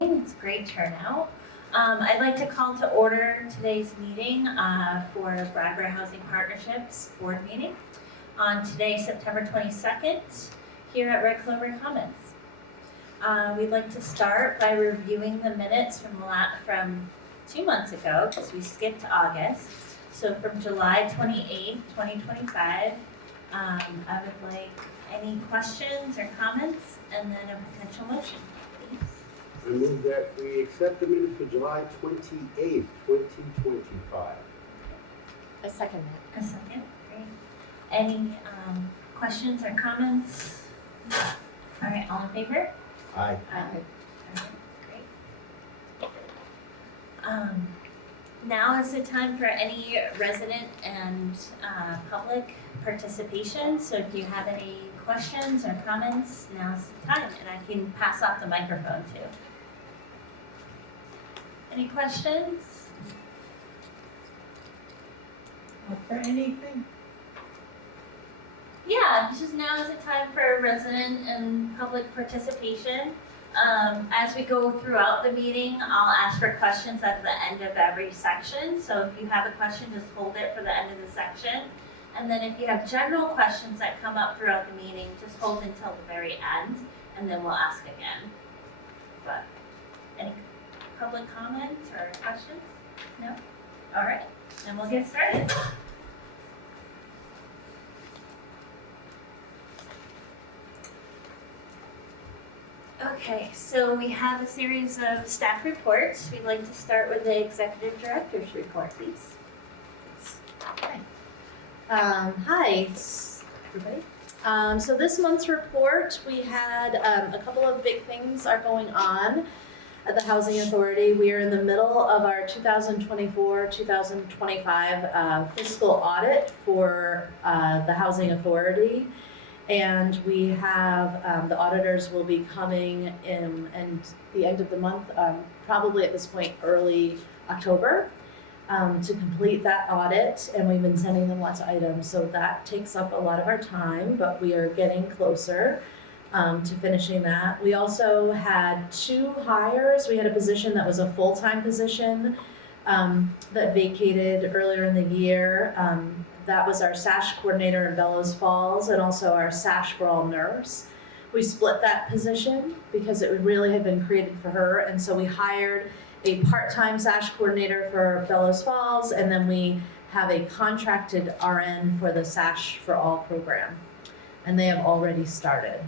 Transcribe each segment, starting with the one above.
It's a great turnout. I'd like to call to order today's meeting for Brattleboro Housing Partnerships Board meeting on today, September 22nd, here at Riddlehoover Commons. We'd like to start by reviewing the minutes from 2 months ago, because we skipped August. So from July 28th, 2025, I would like any questions or comments, and then a potential motion, please. I move that we accept the minutes for July 28th, 2025. I second that. A second, great. Any questions or comments? All right, all in favor? Aye. All right, great. Now is the time for any resident and public participation. So if you have any questions or comments, now's the time, and I can pass off the microphone too. Any questions? Not for anything. Yeah, just now is the time for resident and public participation. As we go throughout the meeting, I'll ask for questions at the end of every section. So if you have a question, just hold it for the end of the section. And then if you have general questions that come up throughout the meeting, just hold until the very end, and then we'll ask again. But any public comments or questions? No? All right, then we'll get started. Okay, so we have a series of staff reports. We'd like to start with the executive director's report, please. Hi, everybody. So this month's report, we had a couple of big things are going on at the Housing Authority. We are in the middle of our 2024-2025 fiscal audit for the Housing Authority. And we have, the auditors will be coming in and the end of the month, probably at this point, early October, to complete that audit. And we've been sending them lots of items, so that takes up a lot of our time, but we are getting closer to finishing that. We also had 2 hires. We had a position that was a full-time position that vacated earlier in the year. That was our SASH coordinator in Bellows Falls and also our SASH for All nurse. We split that position because it really had been created for her, and so we hired a part-time SASH coordinator for Bellows Falls, and then we have a contracted RN for the SASH for All program, and they have already started.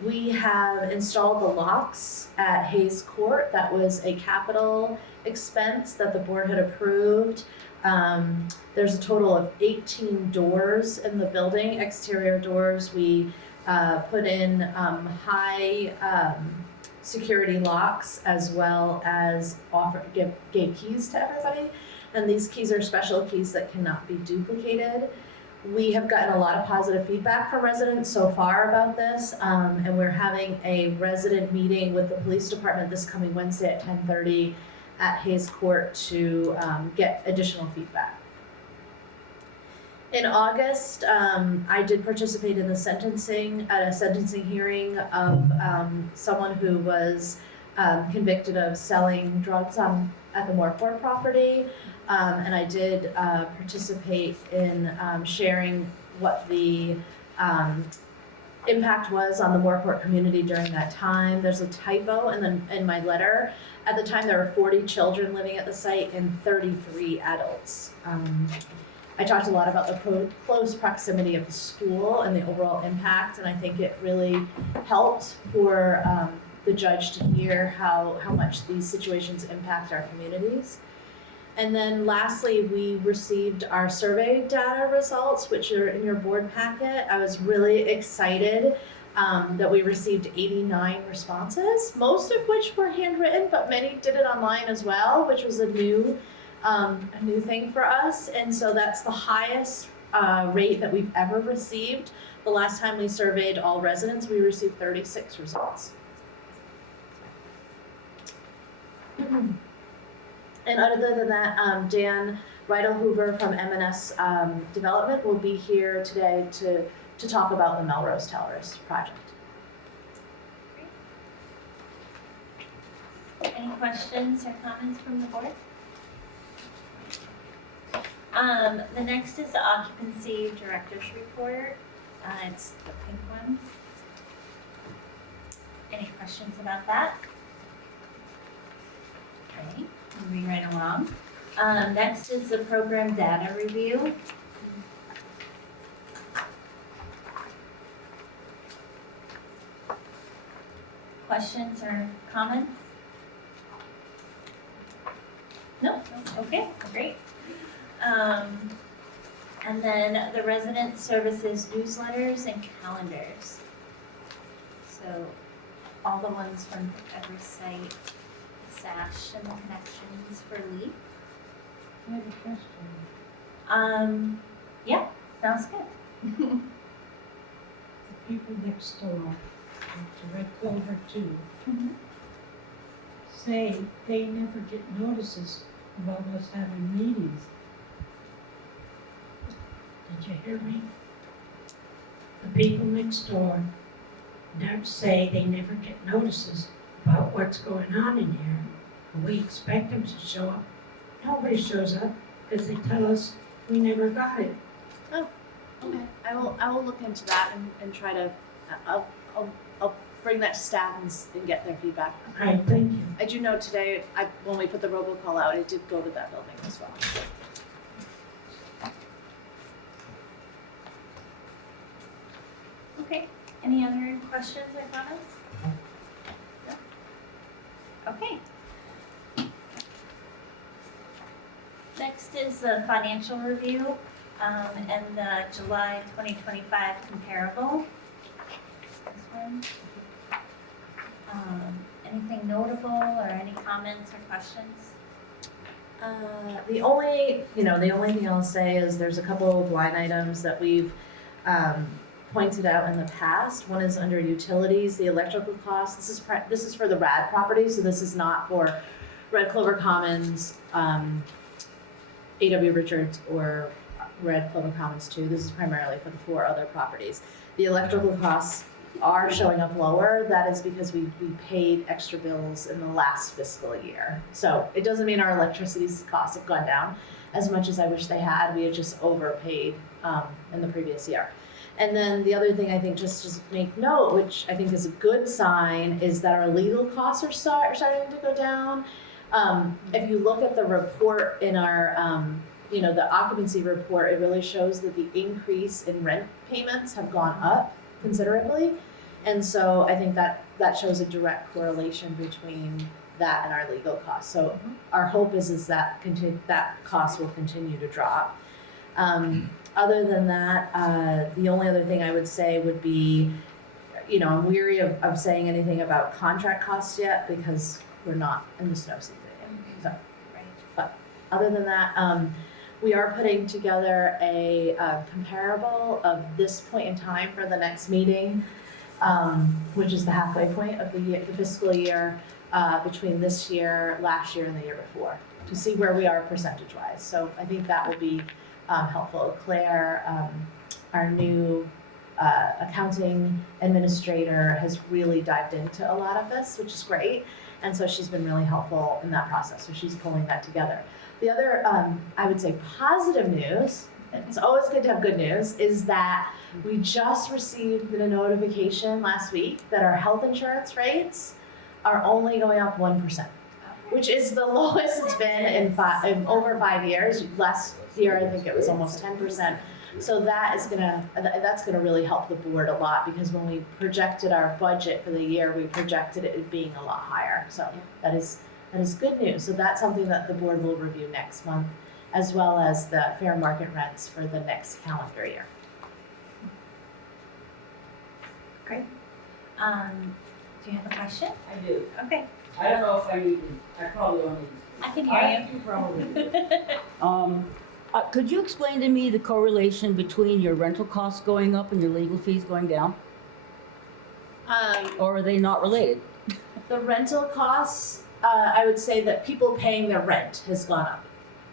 We have installed the locks at Hayes Court. That was a capital expense that the board had approved. There's a total of 18 doors in the building, exterior doors. We put in high security locks, as well as gave keys to everybody. And these keys are special keys that cannot be duplicated. We have gotten a lot of positive feedback from residents so far about this, and we're having a resident meeting with the police department this coming Wednesday at 10:30 at Hayes Court to get additional feedback. In August, I did participate in the sentencing hearing of someone who was convicted of selling drugs at the Moorcourt property, and I did participate in sharing what the impact was on the Moorcourt community during that time. There's a typo in my letter. At the time, there were 40 children living at the site and 33 adults. I talked a lot about the close proximity of the school and the overall impact, and I think it really helped for the judge to hear how much these situations impact our communities. And then lastly, we received our survey data results, which are in your board packet. I was really excited that we received 89 responses, most of which were handwritten, but many did it online as well, which was a new thing for us. And so that's the highest rate that we've ever received. The last time we surveyed all residents, we received 36 results. And other than that, Dan Riddlehoover from M&S Development will be here today to talk about the Melrose Terrace project. Any questions or comments from the board? The next is the Occupancy Director's report. It's the pink one. Any questions about that? Okay, moving right along. Next is the program data review. Questions or comments? No? Okay, great. And then the resident services newsletters and calendars. So all the ones from every site, SASH and the connections for LEAP. I have a question. Yeah, sounds good. The people next door, to Red Clover 2, say they never get notices about us having meetings. Did you hear me? The people next door don't say they never get notices about what's going on in here. We expect them to show up. Nobody shows up because they tell us we never got it. Okay, I will look into that and try to, I'll bring that to staff and get their feedback. All right, thank you. I do know today, when we put the robocall out, I did go to that building as well. Okay, any other questions or comments? No? Okay. Next is the financial review, and the July 2025 comparable. This one. Anything notable or any comments or questions? The only thing I'll say is there's a couple of line items that we've pointed out in the past. One is under utilities, the electrical costs. This is for the RAD property, so this is not for Red Clover Commons, A.W. Richards, or Red Clover Commons 2. This is primarily for the 4 other properties. The electrical costs are showing up lower. That is because we paid extra bills in the last fiscal year. So it doesn't mean our electricity costs have gone down as much as I wish they had. We had just overpaid in the previous year. And then the other thing I think just make note, which I think is a good sign, is that our legal costs are starting to go down. If you look at the report in our, the occupancy report, it really shows that the increase in rent payments have gone up considerably. And so I think that shows a direct correlation between that and our legal costs. So our hope is that that cost will continue to drop. Other than that, the only other thing I would say would be, I'm weary of saying anything about contract costs yet because we're not in the snow season yet. So, Right. but other than that, we are putting together a comparable of this point in time for the next meeting, which is the halfway point of the fiscal year between this year, last year, and the year before, to see where we are percentage-wise. So I think that will be helpful. Claire, our new accounting administrator, has really dived into a lot of this, which is great. And so she's been really helpful in that process. So she's pulling that together. The other, I would say, positive news, it's always good to have good news, is that we just received a notification last week that our health insurance rates are only going up 1%, which is the lowest it's been in over 5 years. Last year, I think it was almost 10%. So that's gonna really help the board a lot, because when we projected our budget for the year, we projected it being a lot higher. So that is good news. So that's something that the board will review next month, as well as the fair market rents for the next calendar year. Great. Do you have a question? I do. Okay, I don't know if I need to, I probably don't need to. I can hear You probably do. Could you explain to me the correlation between your rental costs going up and your legal fees going down? Or are they not related? The rental costs, I would say that people paying their rent has gone up.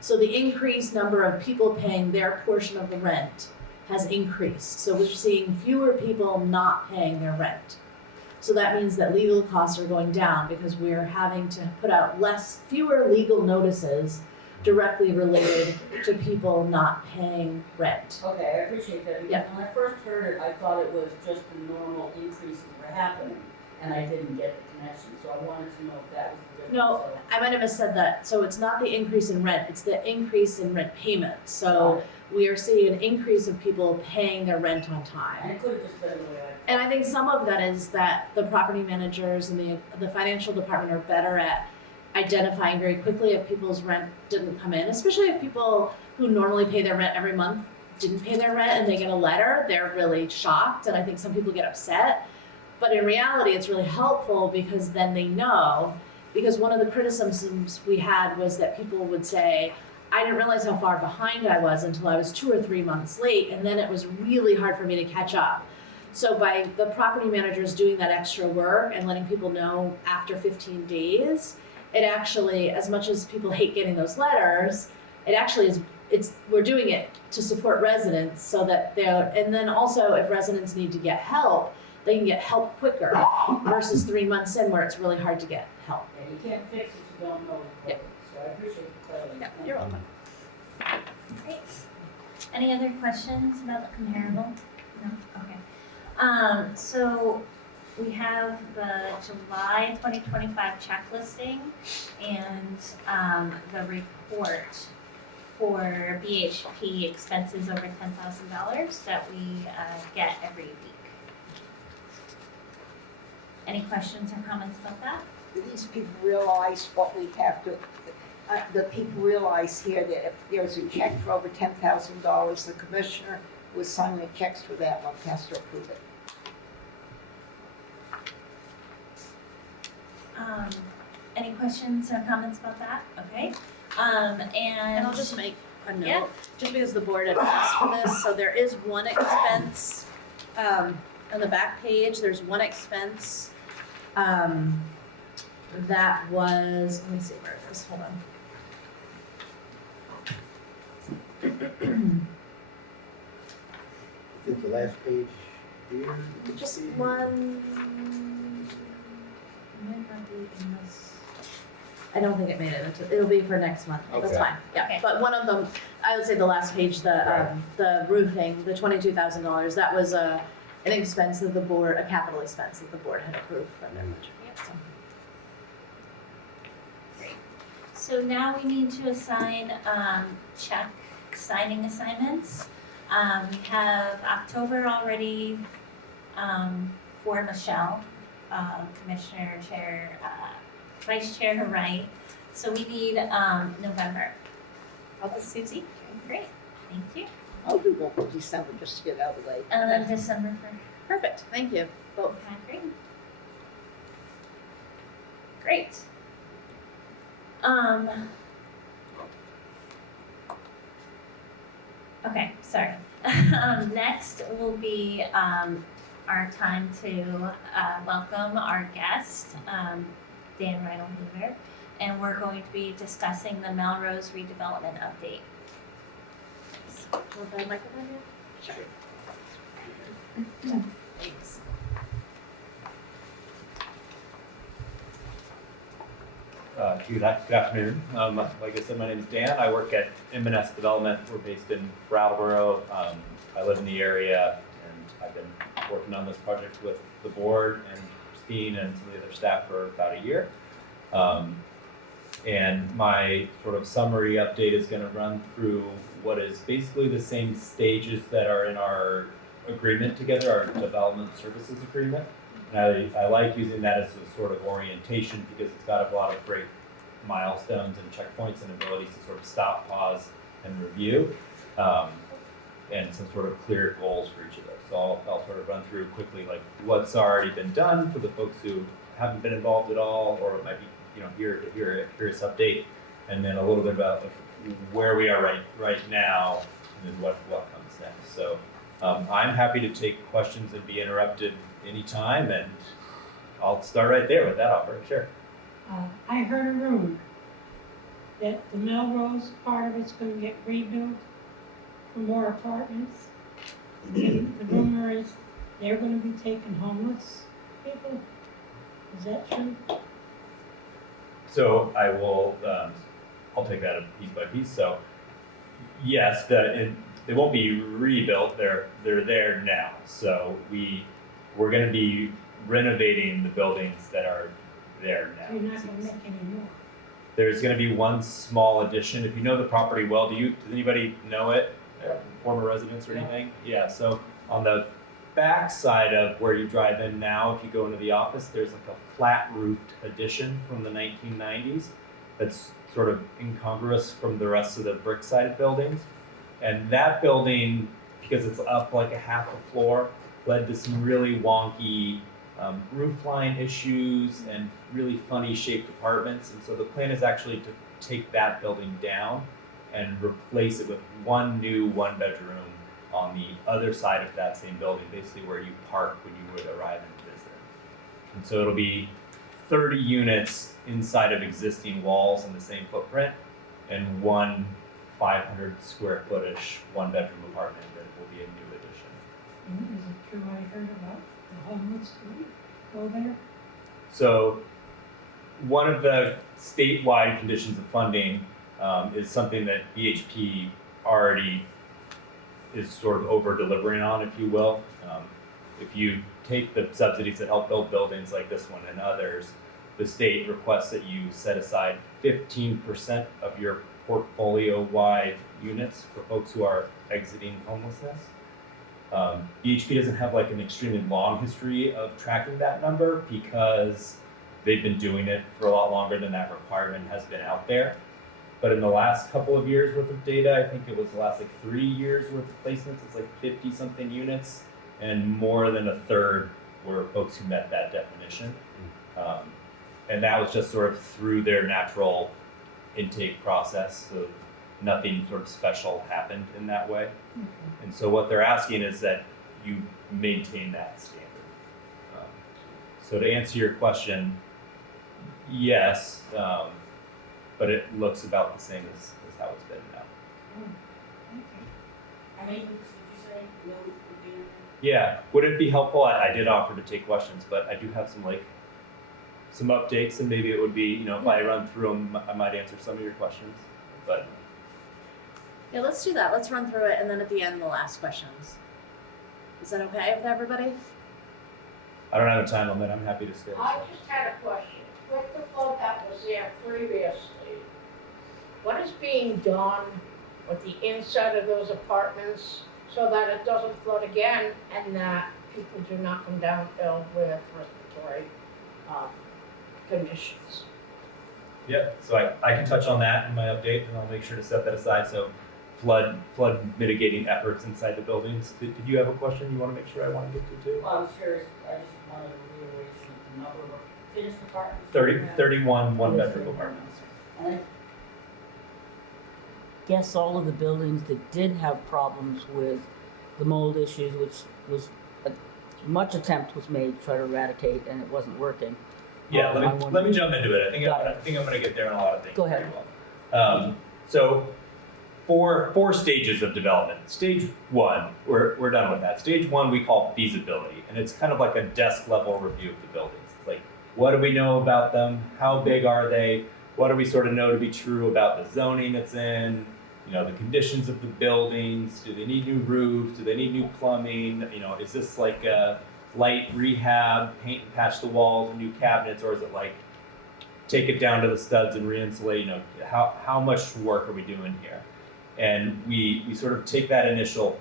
So the increased number of people paying their portion of the rent has increased. So we're seeing fewer people not paying their rent. So that means that legal costs are going down because we're having to put out fewer legal notices directly related to people not paying rent. Okay, I appreciate that, because Yeah. when I first heard it, I thought it was just the normal increases were happening, and I didn't get the connection, so I wanted to know if that was the difference. No, So- I might have missaid that. So it's not the increase in rent, it's the increase in rent payments. So we are seeing an increase of people paying their rent on And time. it could have just been the way And I think some of that is that the property managers and the financial department are better at identifying very quickly if people's rent didn't come in, especially if people who normally pay their rent every month didn't pay their rent and they get a letter, they're really shocked, and I think some people get upset. But in reality, it's really helpful because then they know, because one of the criticisms we had was that people would say, I didn't realize how far behind I was until I was 2 or 3 months late, and then it was really hard for me to catch up. So by the property managers doing that extra work and letting people know after 15 days, it actually, as much as people hate getting those letters, it actually is, we're doing it to support residents so that and then also if residents need to get help, they can get help quicker versus 3 months in where it's really hard to get help. And you can't fix it, you don't know it. Yeah. So I appreciate the clarity. Yeah, Thank you're you. welcome. Great. Any other questions about the comparable? No? Okay. So we have the July 2025 check listing and the report for BHP expenses over $10,000 that we get every week. Any questions or comments about that? Do these people realize what we have to, the people realize here that if there's a check for over $10,000, the commissioner who is signing the checks for that one has to approve it. Any questions or comments about that? Okay. And I'll just make a note, Yeah. just because the board had asked for this, so there is one expense, on the back page, there's one expense, that was, let me see where it is, hold on. I think the last page here. Just one, might not be in this. I don't think it made it, it'll be for next month, that's Okay. fine, yeah, Okay. but one of them, I would say the last page, the roofing, the $22,000, that was an expense that the board, a capital expense that the board had approved for their budget. So. So now we need to assign check signing assignments. We have October already for Michelle, Commissioner, Chair, Vice Chair Wright. So we need November. Oh, Susie? Great, thank you. I'll do one for December just to get out of the way. And then December for Perfect, thank you. Both. Catherine. Great. Okay, sorry. Next will be our time to welcome our guest, Dan Riddlehoover, and we're going to be discussing the Melrose Redevelopment update. Want the microphone here? Sure. Thanks. Good afternoon. Like I said, my name is Dan. I work at M&S Development. We're based in Brattleboro. I live in the area, and I've been working on this project with the board and Christine and some of the other staff for about a year. And my sort of summary update is going to run through what is basically the same stages that are in our agreement together, our development services agreement. And I like using that as a sort of orientation because it's got a lot of great milestones and checkpoints and abilities to sort of stop, pause, and review, and some sort of clear goals for each of those. So I'll sort of run through quickly like what's already been done for the folks who haven't been involved at all, or might be here to hear a curious update, and then a little bit about like, where we are right now, and then what comes next. So I'm happy to take questions and be interrupted anytime, and I'll start right there with that offer. Sure. I heard a rumor that the Melrose part of it's gonna get rebuilt for more apartments. And the rumor is they're gonna be taken homeless. people? Is that true? So I will, I'll take that piece by piece. So yes, they won't be rebuilt. They're there now. So we're going to be renovating the buildings that are there now. You're not gonna make any more? There's going to be one small addition. If you know the property well, does anybody know it? Former residents or anything? Yeah. So on the back side of where you drive in now, if you go into the office, there's like a flat roofed addition from the 1990s that's sort of incongruous from the rest of the brick sided buildings. And that building, because it's up like a half a floor, led to some really wonky roof line issues and really funny shaped apartments. And so the plan is actually to take that building down and replace it with one new one bedroom on the other side of that same building, basically where you park when you would arrive and visit. And so it'll be 30 units inside of existing walls in the same footprint, and one 500 square footish one bedroom apartment that will be a new addition. Is it true I heard about the homeless go there? So one of the statewide conditions of funding is something that BHP already is sort of over delivering on, if you will. If you take the subsidies that help build buildings like this one and others, the state requests that you set aside 15% of your portfolio-wide units for folks who are exiting homelessness. BHP doesn't have like an extremely long history of tracking that number because they've been doing it for a lot longer than that requirement has been out there. But in the last couple of years worth of data, I think it was the last like 3 years worth of placements, it's like 50 something units, and more than a third were folks who met that definition. And that was just sort of through their natural intake process, so nothing sort of special happened in that way. And so what they're asking is that you maintain that standard. So to answer your question, yes, but it looks about the same as how it's been now. How many weeks did you say? No, Yeah, would it be helpful? I did offer to take questions, but I do have some updates, and maybe it would be, if I run through them, I might answer some of your questions. But Yeah, let's do that. Let's run through it, and then at the end, we'll ask questions. Is that okay with everybody? I don't have a time limit. I'm happy to stay. I just had a question. With the flood that was there previously, what is being done with the inside of those apartments so that it doesn't flood again and that people do not come down ill with respiratory conditions? Yep. So I can touch on that in my update, and I'll make sure to set that aside. So flood mitigating efforts inside the buildings. Did you have a question you want to make sure I want to get to too? Well, I was curious, I just wanted a reiteration of the number of finished apartments. 31 one bedroom apartments. And I guess all of the buildings that did have problems with the mold issues, which was much attempt was made to try to eradicate, and it wasn't working. Yeah, I let wonder- me jump into it. Got I think I'm going to get there on a lot of things. Go ahead. Very well. So four stages of development. Stage one, we're done with that. Stage one we call feasibility, and it's kind of like a desk level review of the buildings. It's like, what do we know about them? How big are they? What do we sort of know to be true about the zoning it's in? The conditions of the buildings. Do they need new roofs? Do they need new plumbing? Is this like a light rehab, paint and patch the walls and new cabinets, or is it like take it down to the studs and re-insulate? How much work are we doing here? And we sort of take that initial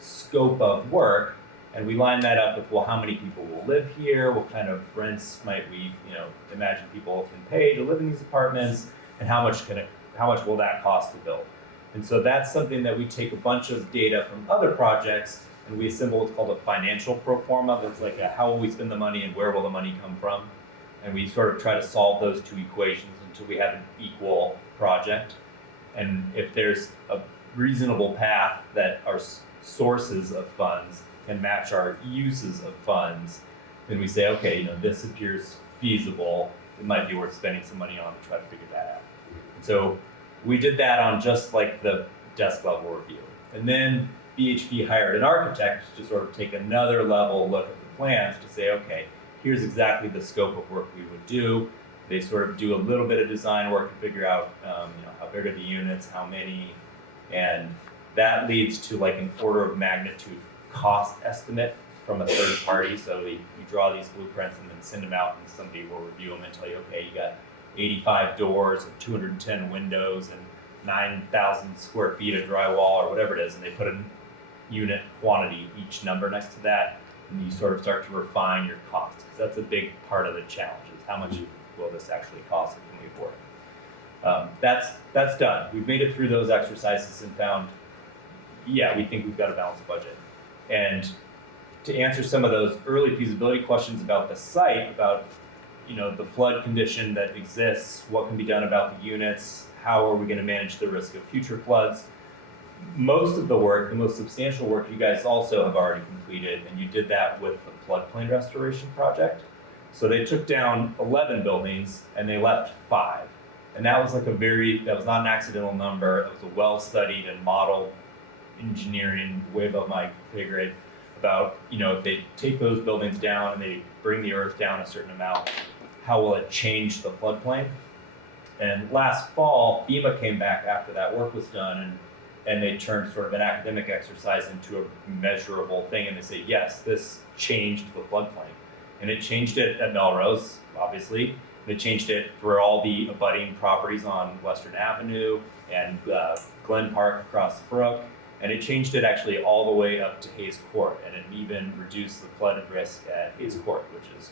scope of work, and we line that up with, well, how many people will live here? What kind of rents might we imagine people can pay to live in these apartments, and how much will that cost to build? And so that's something that we take a bunch of data from other projects, and we assemble what's called a financial pro forma. That's like how will we spend the money and where will the money come from? And we sort of try to solve those two equations until we have an equal project. And if there's a reasonable path that our sources of funds can match our uses of funds, then we say, okay, this appears feasible. It might be worth spending some money on to try to figure that out. And so we did that on just like the desk level review. And then BHP hired an architect to sort of take another level look at the plans to say, okay, here's exactly the scope of work we would do. They sort of do a little bit of design work to figure out, how big are the units, how many, and that leads to like an order of magnitude cost estimate from a third party. So you draw these blueprints and then send them out, and somebody will review them and tell you, okay, you got 85 doors and 210 windows and 9,000 square feet of drywall or whatever it is, and they put a unit quantity, each number next to that, and you sort of start to refine your costs. Because that's a big part of the challenge, is how much will this actually cost and can we afford it? That's done. We've made it through those exercises and found, yeah, we think we've got a balanced budget. And to answer some of those early feasibility questions about the site, about the flood condition that exists, what can be done about the units, how are we going to manage the risk of future floods? Most of the work, the most substantial work, you guys also have already completed, and you did that with the floodplain restoration project. So they took down 11 buildings and they left 5. And that was that was not an accidental number. It was a well-studied and modeled engineering, way above my pay grade, about, if they take those buildings down and they bring the earth down a certain amount, how will it change the floodplain? And last fall, FEMA came back after that work was done, and they turned sort of an academic exercise into a measurable thing, and they say, yes, this changed the floodplain. And it changed it at Melrose, obviously. They changed it for all the abutting properties on Western Avenue and Glen Park across the brook. And it changed it actually all the way up to Hayes Court, and it even reduced the flood risk at Hayes Court, which is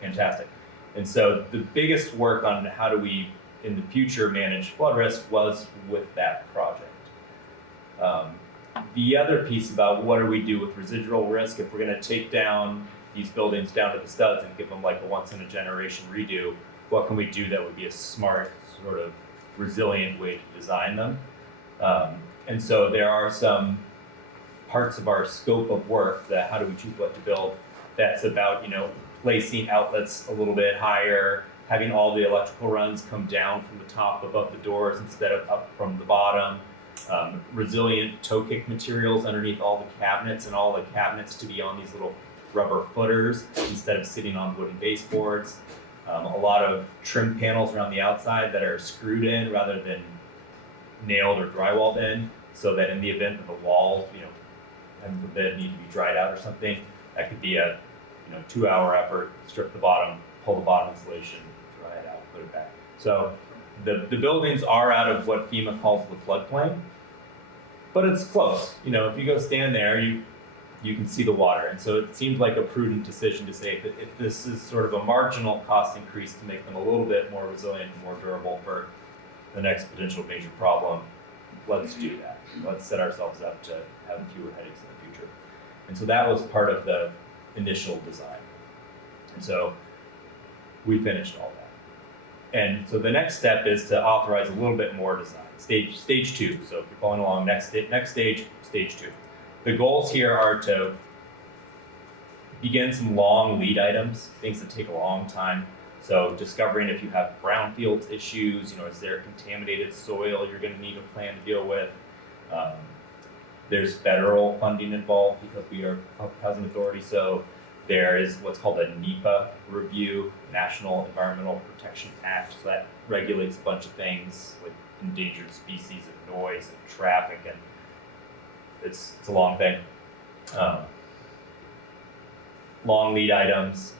fantastic. And so the biggest work on how do we, in the future, manage flood risk was with that project. The other piece about what do we do with residual risk, if we're going to take down these buildings down to the studs and give them like a once-in-a-generation redo, what can we do that would be a smart, sort of resilient way to design them? And so there are some parts of our scope of work that how do we choose what to build that's about, placing outlets a little bit higher, having all the electrical runs come down from the top above the doors instead of up from the bottom, resilient toe kick materials underneath all the cabinets, and all the cabinets to be on these little rubber footers instead of sitting on wooden baseboards. A lot of trim panels around the outside that are screwed in rather than nailed or drywalled in, so that in the event of the walls, heaven forbid, need to be dried out or something, that could be a 2-hour effort. Strip the bottom, pull the bottom insulation, dry it out, put it back. So the buildings are out of what FEMA calls the floodplain, but it's close. If you go stand there, you can see the water, and so it seemed like a prudent decision to say that if this is sort of a marginal cost increase to make them a little bit more resilient and more durable for the next potential major problem, let's do that. Let's set ourselves up to have fewer headaches in the future. And so that was part of the initial design. And so we finished all that. And so the next step is to authorize a little bit more design. Stage 2. So if you're following along, next stage, stage 2. The goals here are to begin some long lead items, things that take a long time. So discovering if you have brownfields issues, is there contaminated soil you're going to need a plan to deal with. There's federal funding involved because we are a public housing authority, so there is what's called a NEPA review, National Environmental Protection Act, so that regulates a bunch of things like endangered species and noise and traffic, and it's a long thing. Long lead items.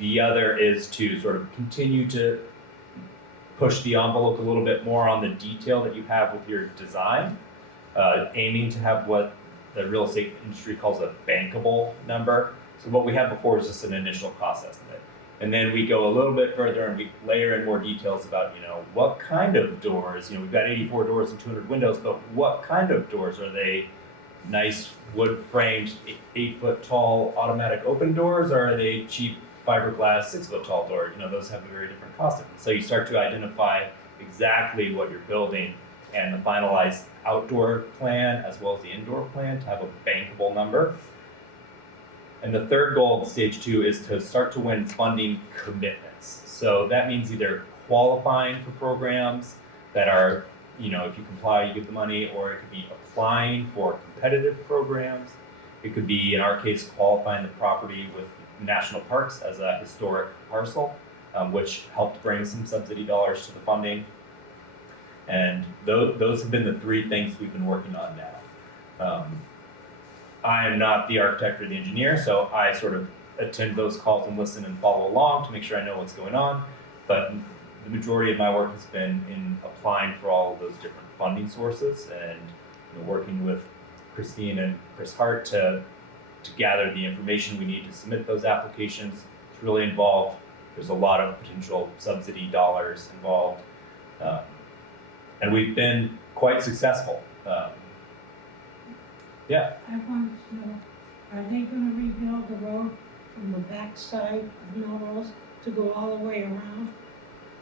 The other is to sort of continue to push the envelope a little bit more on the detail that you have with your design, aiming to have what the real estate industry calls a bankable number. So what we had before is just an initial cost estimate. And then we go a little bit further and we layer in more details about, what kind of doors, we've got 84 doors and 200 windows, but what kind of doors? Are they nice wood framed 8-foot tall automatic open doors, or are they cheap fiberglass 6-foot tall door? Those have a very different cost. So you start to identify exactly what you're building and the finalized outdoor plan as well as the indoor plan to have a bankable number. And the third goal of stage 2 is to start to win funding commitments. So that means either qualifying for programs that are, if you comply, you get the money, or it could be applying for competitive programs. It could be, in our case, qualifying the property with national parks as a historic parcel, which helped bring some subsidy dollars to the funding. And those have been the three things we've been working on now. I am not the architect or the engineer, so I sort of attend those calls and listen and follow along to make sure I know what's going on. But the majority of my work has been in applying for all of those different funding sources and working with Christine and Chris Hart to gather the information we need to submit those applications. It's really involved. There's a lot of potential subsidy dollars involved. And we've been quite successful. Yeah. I want to know, are they gonna rebuild the road from the backside of Melrose to go all the way around?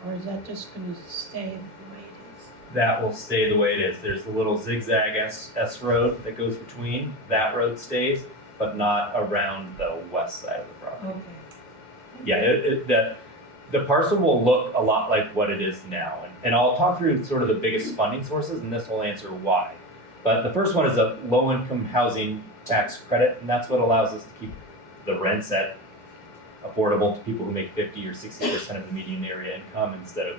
Or is that just gonna stay the way it is? That will stay the way it is. There's a little zigzag S road that goes between. That road stays, but not around the west side of the property. Okay. Yeah, the parcel will look a lot like what it is now. And I'll talk through sort of the biggest funding sources, and this will answer why. But the first one is a low-income housing tax credit, and that's what allows us to keep the rents at affordable to people who make 50 or 60% of the median area income instead of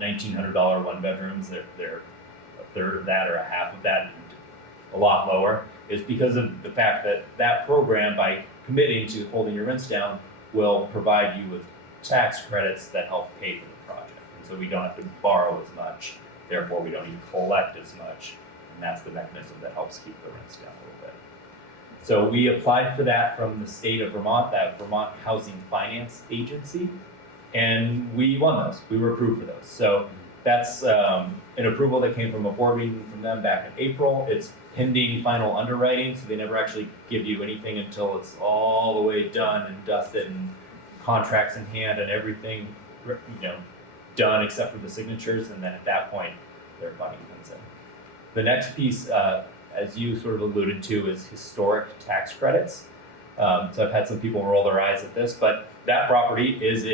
$1,900 one bedrooms. They're a third of that or a half of that, and a lot lower. Is because of the fact that that program, by committing to holding your rents down, will provide you with tax credits that help pay for the project. And so we don't have to borrow as much, therefore we don't need to collect as much. And that's the mechanism that helps keep the rents down a little bit. So we applied for that from the state of Vermont, that Vermont Housing Finance Agency, and we won those. We were approved for those. So that's an approval that came from a board meeting from them back in April. It's pending final underwriting, so they never actually give you anything until it's all the way done and dusted and contracts in hand and everything done except for the signatures, and then at that point their funding comes in. The next piece, as you sort of alluded to, is historic tax credits. So I've had some people roll their eyes at this, but that property is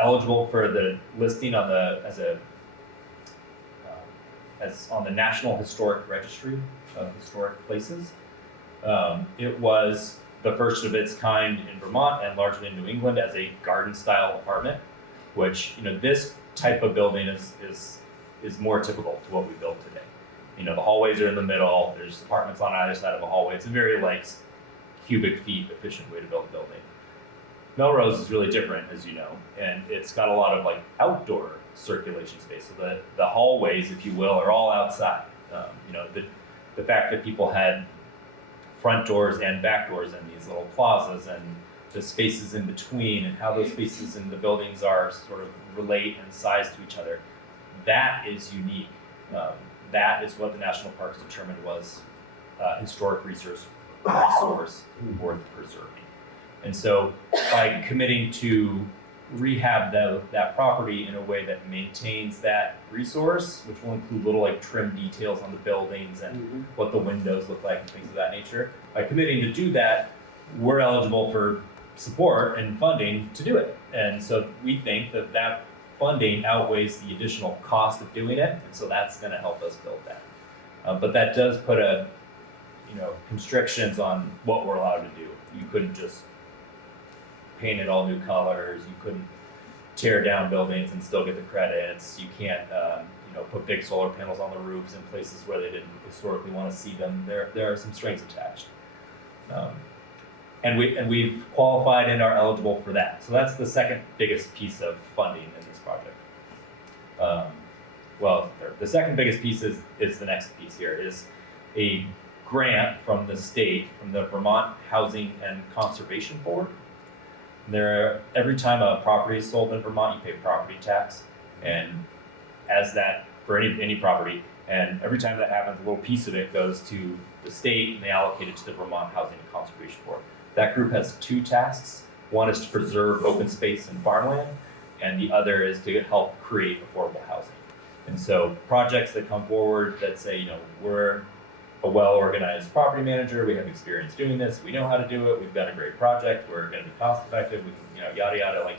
eligible for the listing on as on the National Historic Registry of Historic Places. It was the first of its kind in Vermont and largely in New England as a garden-style apartment, which this type of building is more typical to what we build today. The hallways are in the middle. There's apartments on either side of a hallway. It's a very cubic feet efficient way to build a building. Melrose is really different, as you know, and it's got a lot of outdoor circulation space. So the hallways, if you will, are all outside. The fact that people had front doors and back doors and these little plazas and the spaces in between and how those spaces in the buildings are sort of relate and size to each other, that is unique. That is what the national parks determined was historic resource worth preserving. And so by committing to rehab that property in a way that maintains that resource, which will include little trim details on the buildings and what the windows look like and things of that nature, by committing to do that, we're eligible for support and funding to do it. And so we think that funding outweighs the additional cost of doing it, and so that's going to help us build that. But that does put constrictions on what we're allowed to do. You couldn't just paint it all new colors. You couldn't tear down buildings and still get the credits. You can't, put big solar panels on the roofs in places where they didn't historically want to see them. There are some strings attached, and we've qualified and are eligible for that. So that's the second biggest piece of funding in this project. The second biggest piece is the next piece here, is a grant from the state, from the Vermont Housing and Conservation Board. Every time a property is sold in Vermont, you pay property tax, and as that for any property, and every time that happens, a little piece of it goes to the state, and they allocate it to the Vermont Housing and Conservation Board. That group has two tasks. One is to preserve open space and farmland, and the other is to help create affordable housing. And so projects that come forward that say, we're a well-organized property manager, we have experience doing this, we know how to do it, we've got a great project, we're going to be cost effective, we can, yada yada,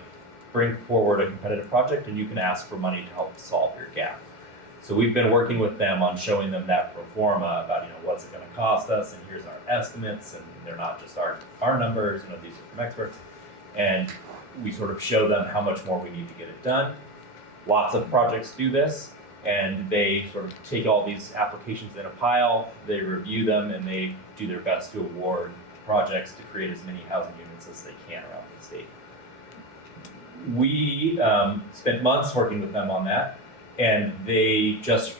bring forward a competitive project, and you can ask for money to help solve your gap. So we've been working with them on showing them that pro forma about, what's it gonna cost us, and here's our estimates, and they're not just our numbers, these are from experts. And we sort of show them how much more we need to get it done. Lots of projects do this, and they sort of take all these applications in a pile, they review them, and they do their best to award projects to create as many housing units as they can around the state. We spent months working with them on that, and they just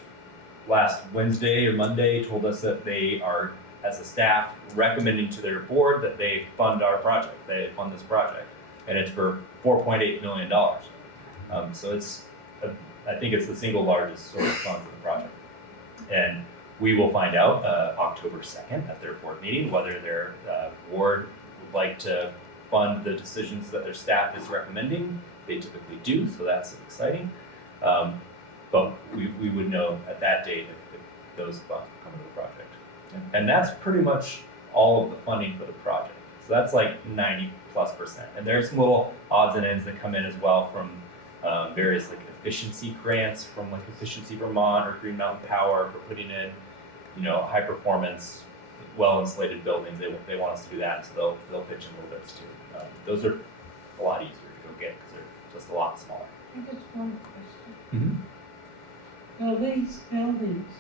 last Wednesday or Monday told us that they are, as a staff, recommending to their board that they fund our project, they fund this project, and it's for $4.8 million. So I think it's the single largest source of funds of the project. And we will find out October 2nd at their board meeting whether their board would like to fund the decisions that their staff is recommending. They typically do, so that's exciting. But we would know at that date if those funds come to the project. And that's pretty much all of the funding for the project. So that's like 90+%. And there's some little odds and ends that come in as well from various like efficiency grants from like Efficiency Vermont or Green Mountain Power for putting in, high performance, well insulated buildings. They want us to do that, so they'll pitch in a little bit too. Those are a lot easier to go get because they're just a lot smaller. I just one question. Will these buildings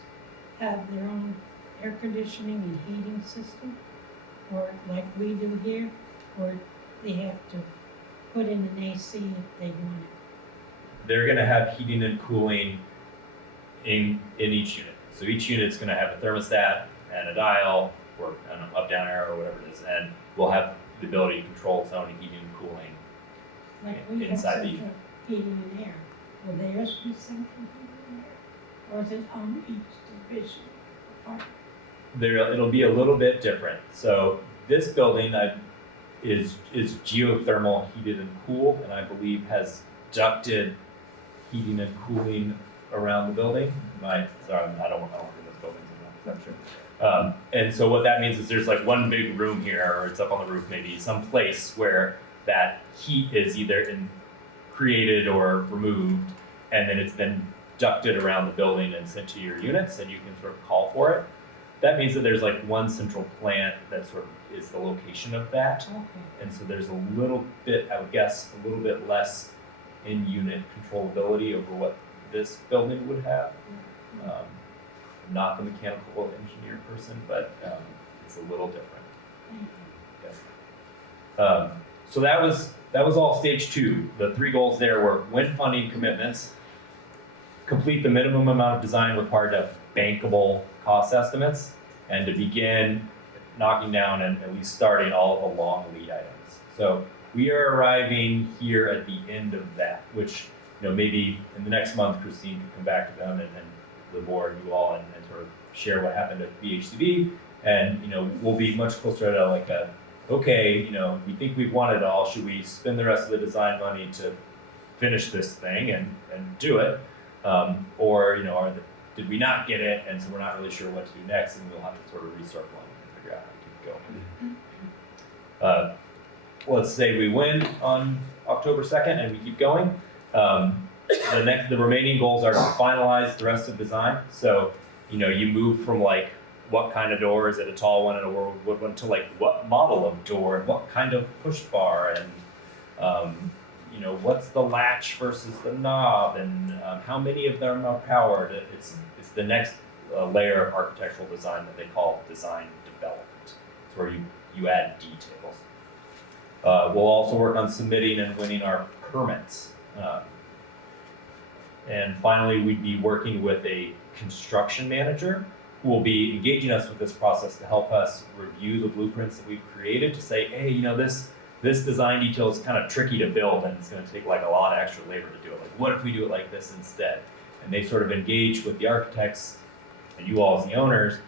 have their own air conditioning and heating system? Or like we do here, or they have to put in an AC if they want it? They're going to have heating and cooling in each unit. So each unit's going to have a thermostat and a dial, or I don't know, up, down arrow, or whatever it is, and we'll have the ability to control its own heating and cooling. Like we have Inside the central heating and air. Will theirs be central heating and air? Or is it on each division apart? It'll be a little bit different. So this building is geothermal heated and cooled, and I believe has ducted heating and cooling around the building. Sorry, I don't work in those buildings, I'm not sure. And so what that means is there's like one big room here, or it's up on the roof maybe, some place where that heat is either created or removed, and then it's then ducted around the building and sent to your units, and you can sort of call for it. That means that there's like one central plant that sort of is the location of that. Okay. And so there's a little bit, I would guess, a little bit less in-unit controllability over what this building would have. Not the mechanical engineer person, but it's a little different. Okay. So that was all stage 2. The 3 goals there were win funding commitments, complete the minimum amount of design required to have bankable cost estimates, and to begin knocking down and at least starting all of the long lead items. So we are arriving here at the end of that, which maybe in the next month Christine can come back to them and the board, you all, and sort of share what happened at BHCB, and we'll be much closer to like okay, we think we've won it all. Should we spend the rest of the design money to finish this thing and do it, or did we not get it, and so we're not really sure what to do next, and we'll have to sort of recircle and figure out how to keep going. Let's say we win on October 2nd and we keep going. The remaining goals are to finalize the rest of design. So, you move from like what kind of door, is it a tall one and a wood one, to like what model of door and what kind of push bar, and what's the latch versus the knob, and how many of them are powered. It's the next layer of architectural design that they call design development. It's where you add details. We'll also work on submitting and winning our permits. And finally, we'd be working with a construction manager who will be engaging us with this process to help us review the blueprints that we've created to say, hey, this design detail is kind of tricky to build, and it's going to take like a lot of extra labor to do it. Like, what if we do it like this instead? And they sort of engage with the architects and you all as the owners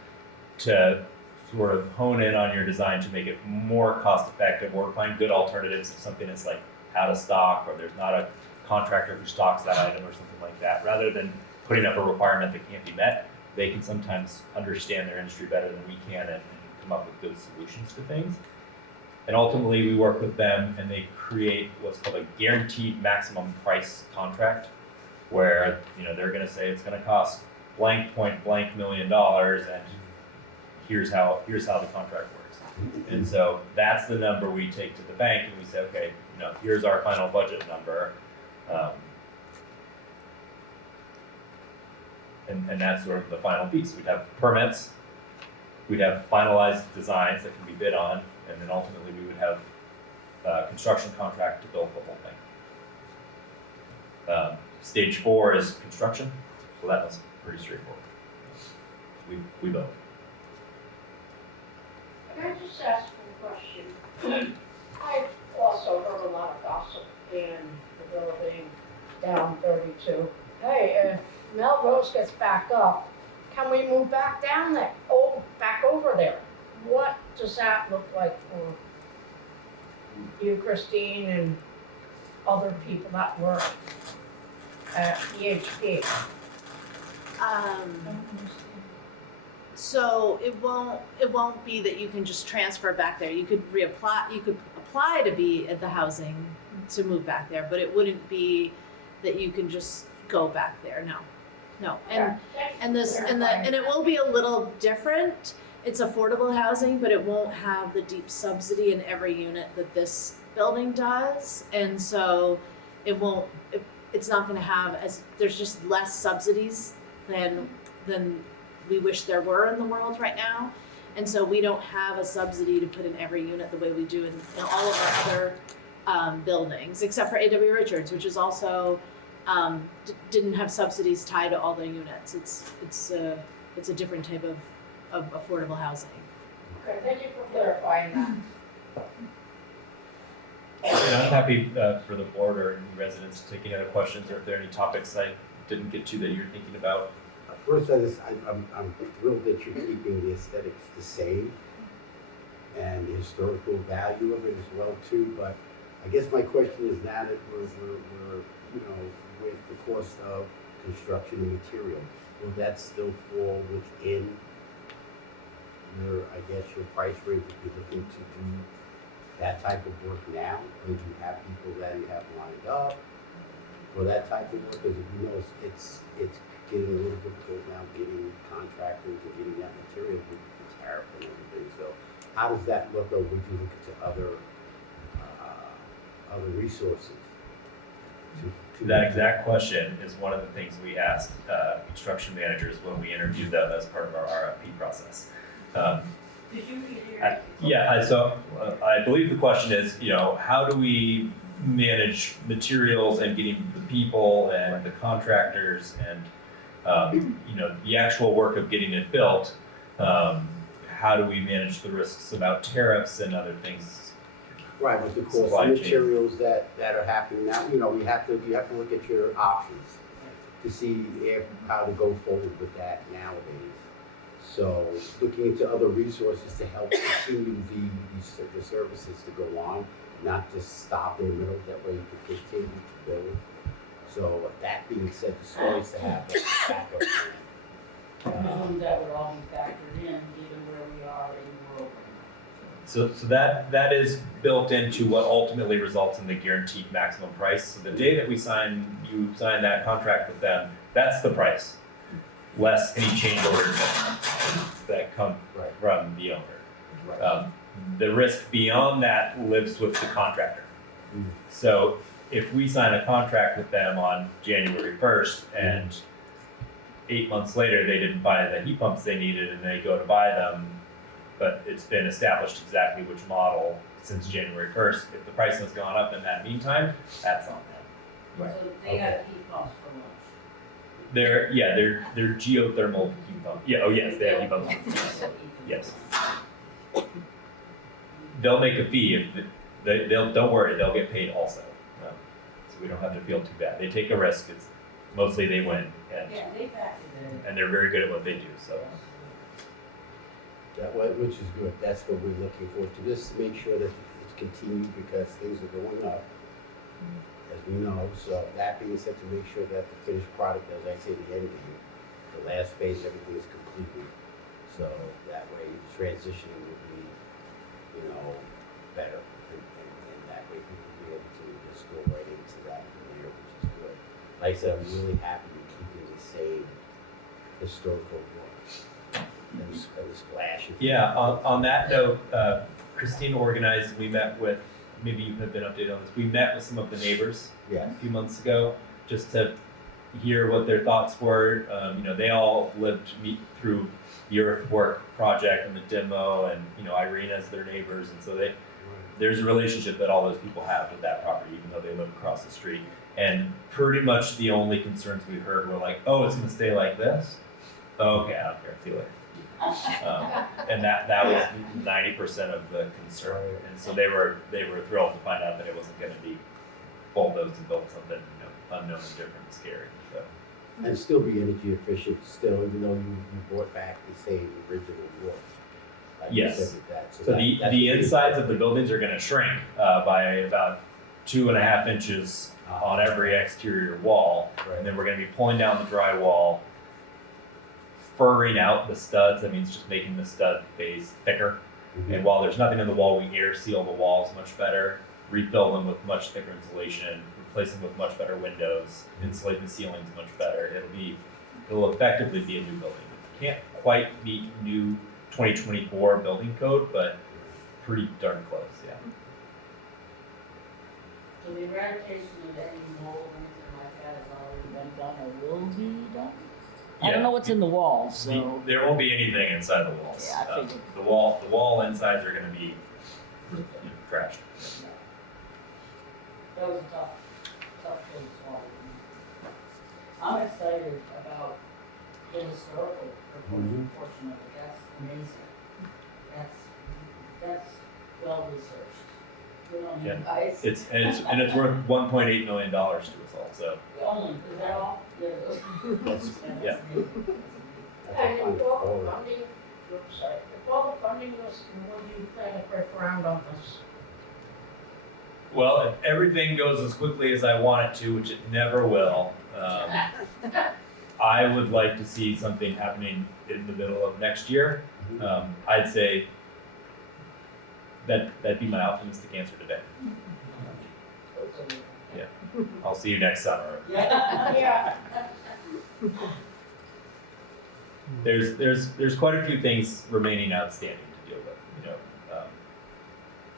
to sort of hone in on your design to make it more cost effective, or find good alternatives if something is like out of stock, or there's not a contractor who stocks that item or something like that. Rather than putting up a requirement that can't be met, they can sometimes understand their industry better than we can and come up with good solutions to things. And ultimately we work with them and they create what's called a guaranteed maximum price contract, where they're going to say it's going to cost blank point blank $1 million, and here's how the contract works. And so that's the number we take to the bank, and we say, okay, here's our final budget number. And that's sort of the final piece. We'd have permits, we'd have finalized designs that can be bid on, and then ultimately we would have a construction contract to build the whole thing. Stage 4 is construction, so that was pretty straightforward. We built. Can I just ask a question? I've also heard a lot of gossip in the building down 32. Hey, Melrose gets back up. Can we move back down there? Oh, back over there. What does that look like for you, Christine, and other people that work at EHP? So it won't be that you can just transfer back there. You could reapply. You could apply to be at the housing to move back there, but it wouldn't be that you can just go back there. No. And it will be a little different. It's affordable housing, but it won't have the deep subsidy in every unit that this building does, and so it's not going to have there's just less subsidies than we wish there were in the world right now. And so we don't have a subsidy to put in every unit the way we do in all of our other buildings, except for A.W. Richards, which is also didn't have subsidies tied to all the units. It's a different type of affordable housing. Okay, thank you for clarifying that. And I'm happy for the board or any residents to take any other questions, or if there are any topics I didn't get to that you're thinking about. First, I'm thrilled that you're keeping the aesthetics the same and the historical value of it as well too. But I guess my question is now that we're with the cost of construction and material, will that still fall within your price range if you're looking to do that type of work now? Or do you have people that you have lined up for that type of work? Because it's getting a little difficult now getting contractors and getting that material with the tariff and everything. So how does that look, or would you look into other resources? That exact question is one of the things we asked construction managers when we interviewed them as part of our RFP process. So I believe the question is, how do we manage materials and getting the people and the contractors and the actual work of getting it built? How do we manage the risks about tariffs and other things? Right, with the cost of materials that are happening now, you have to look at your options to see how to go forward with that nowadays. So looking into other resources to help continue the services to go on, not just stop in the middle. That way you can continue to build. So that being said, the story is to have a backup plan. That would all be factored in, given where we are in the world right So that is built into what ultimately results in the guaranteed maximum price. So the day that you sign that contract with them, that's the price, less any change orders that come from the owner. The risk beyond that lives with the contractor. So if we sign a contract with them on January 1st and 8 months later they didn't buy the heat pumps they needed and they go to buy them, but it's been established exactly which model since January 1st, if the price has gone up in that meantime, that's on them. now. So they got heat pumps for lunch. They're geothermal heat pumps. Yeah, oh yes, they have heat pumps. Yes. They'll make a fee if they'll don't worry, they'll get paid also. So we don't have to feel too bad. They take a risk. It's mostly they win, and They factored in. and they're very good at what they do. So Which is good. That's what we're looking for, to just make sure that it's continued, because things are going up, as we know. So that being said, to make sure that the finished product, as I say, the end game, the last phase, everything is completed. So that way, transitioning will be, better, and that way people will be able to just go right into that from there, which is good. Like I said, I'm really happy with keeping the same historical walk and the splash. Yeah, on that note, Christine organized, we met with, maybe you have been updated on this, we met with some of the neighbors Yes. a few months ago, just to hear what their thoughts were. You know, they all lived through the earthwork project and the demo, and, you know, Irene as their neighbors, and so there's a relationship that all those people have with that property, even though they live across the street. And pretty much the only concerns we heard were like, oh, it's gonna stay like this? Okay, I don't care, see you later. And that was 90% of the concern. And so they were thrilled to find out that it wasn't gonna be bulldozed and built something, you know, unknown and different and scary, so. And still be energy efficient still, even though you brought back the same original wood. Like you Yes. said with that. So the insides of the buildings are gonna shrink by about 2.5 inches on every exterior wall. And then we're gonna be pulling down the drywall, furring out the studs. That means just making the stud base thicker. And while there's nothing in the wall, we air seal the walls much better, refill them with much thicker insulation, replace them with much better windows, insulate the ceilings much better. It'll effectively be a new building. It can't quite meet new 2024 building code, but pretty darn close, yeah. So the eradication of any mold or anything like that has already been done or will be done? I don't know what's in the walls, so. There won't be anything inside the walls. Yeah, I figured. The wall insides are gonna be trashed. That was a tough pill to swallow. I'm excited about the historical portion of it. That's amazing. That's well researched. Good on you Yeah. guys. It's worth $1.8 million to us all, so. Only, is that all? Yeah. Yeah. And if all the funding, if all the funding was, when do you plan to break ground on this? Well, if everything goes as quickly as I want it to, which it never will, I would like to see something happening in the middle of next year. I'd say that'd be my optimistic answer today. Yeah, I'll see you next summer. Yeah. There's quite a few things remaining outstanding to deal with. You know,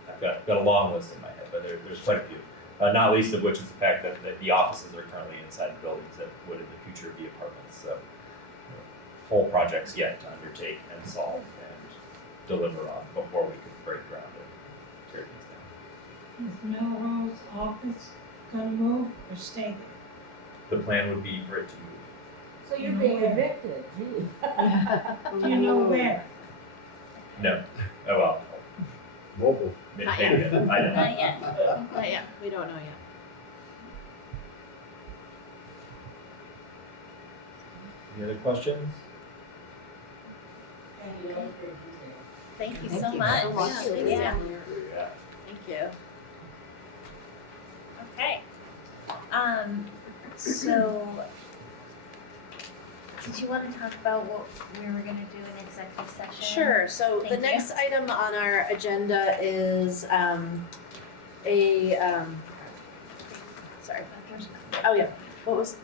I've got a long list in my head, but there's quite a few. Not least of which is the fact that the offices are currently inside the buildings that would in the future be apartments. So, whole projects yet to undertake and solve and deliver on before we could break ground and tear things down. Is Melrose office gonna move or stay there? The plan would be for it to move. So you're being evicted, gee. Do you know where? No. Oh well. Mobile. Maybe Not I don't know. Not yet. Not yet, we don't know yet. Any other questions? Thank you Thank so you much. so much. Yeah. Yeah. Thank you. Okay. So, did you want to talk about what we were going to do in executive session? Sure, so the Thank you. next item on our agenda is sorry. Oh, yeah, what was it?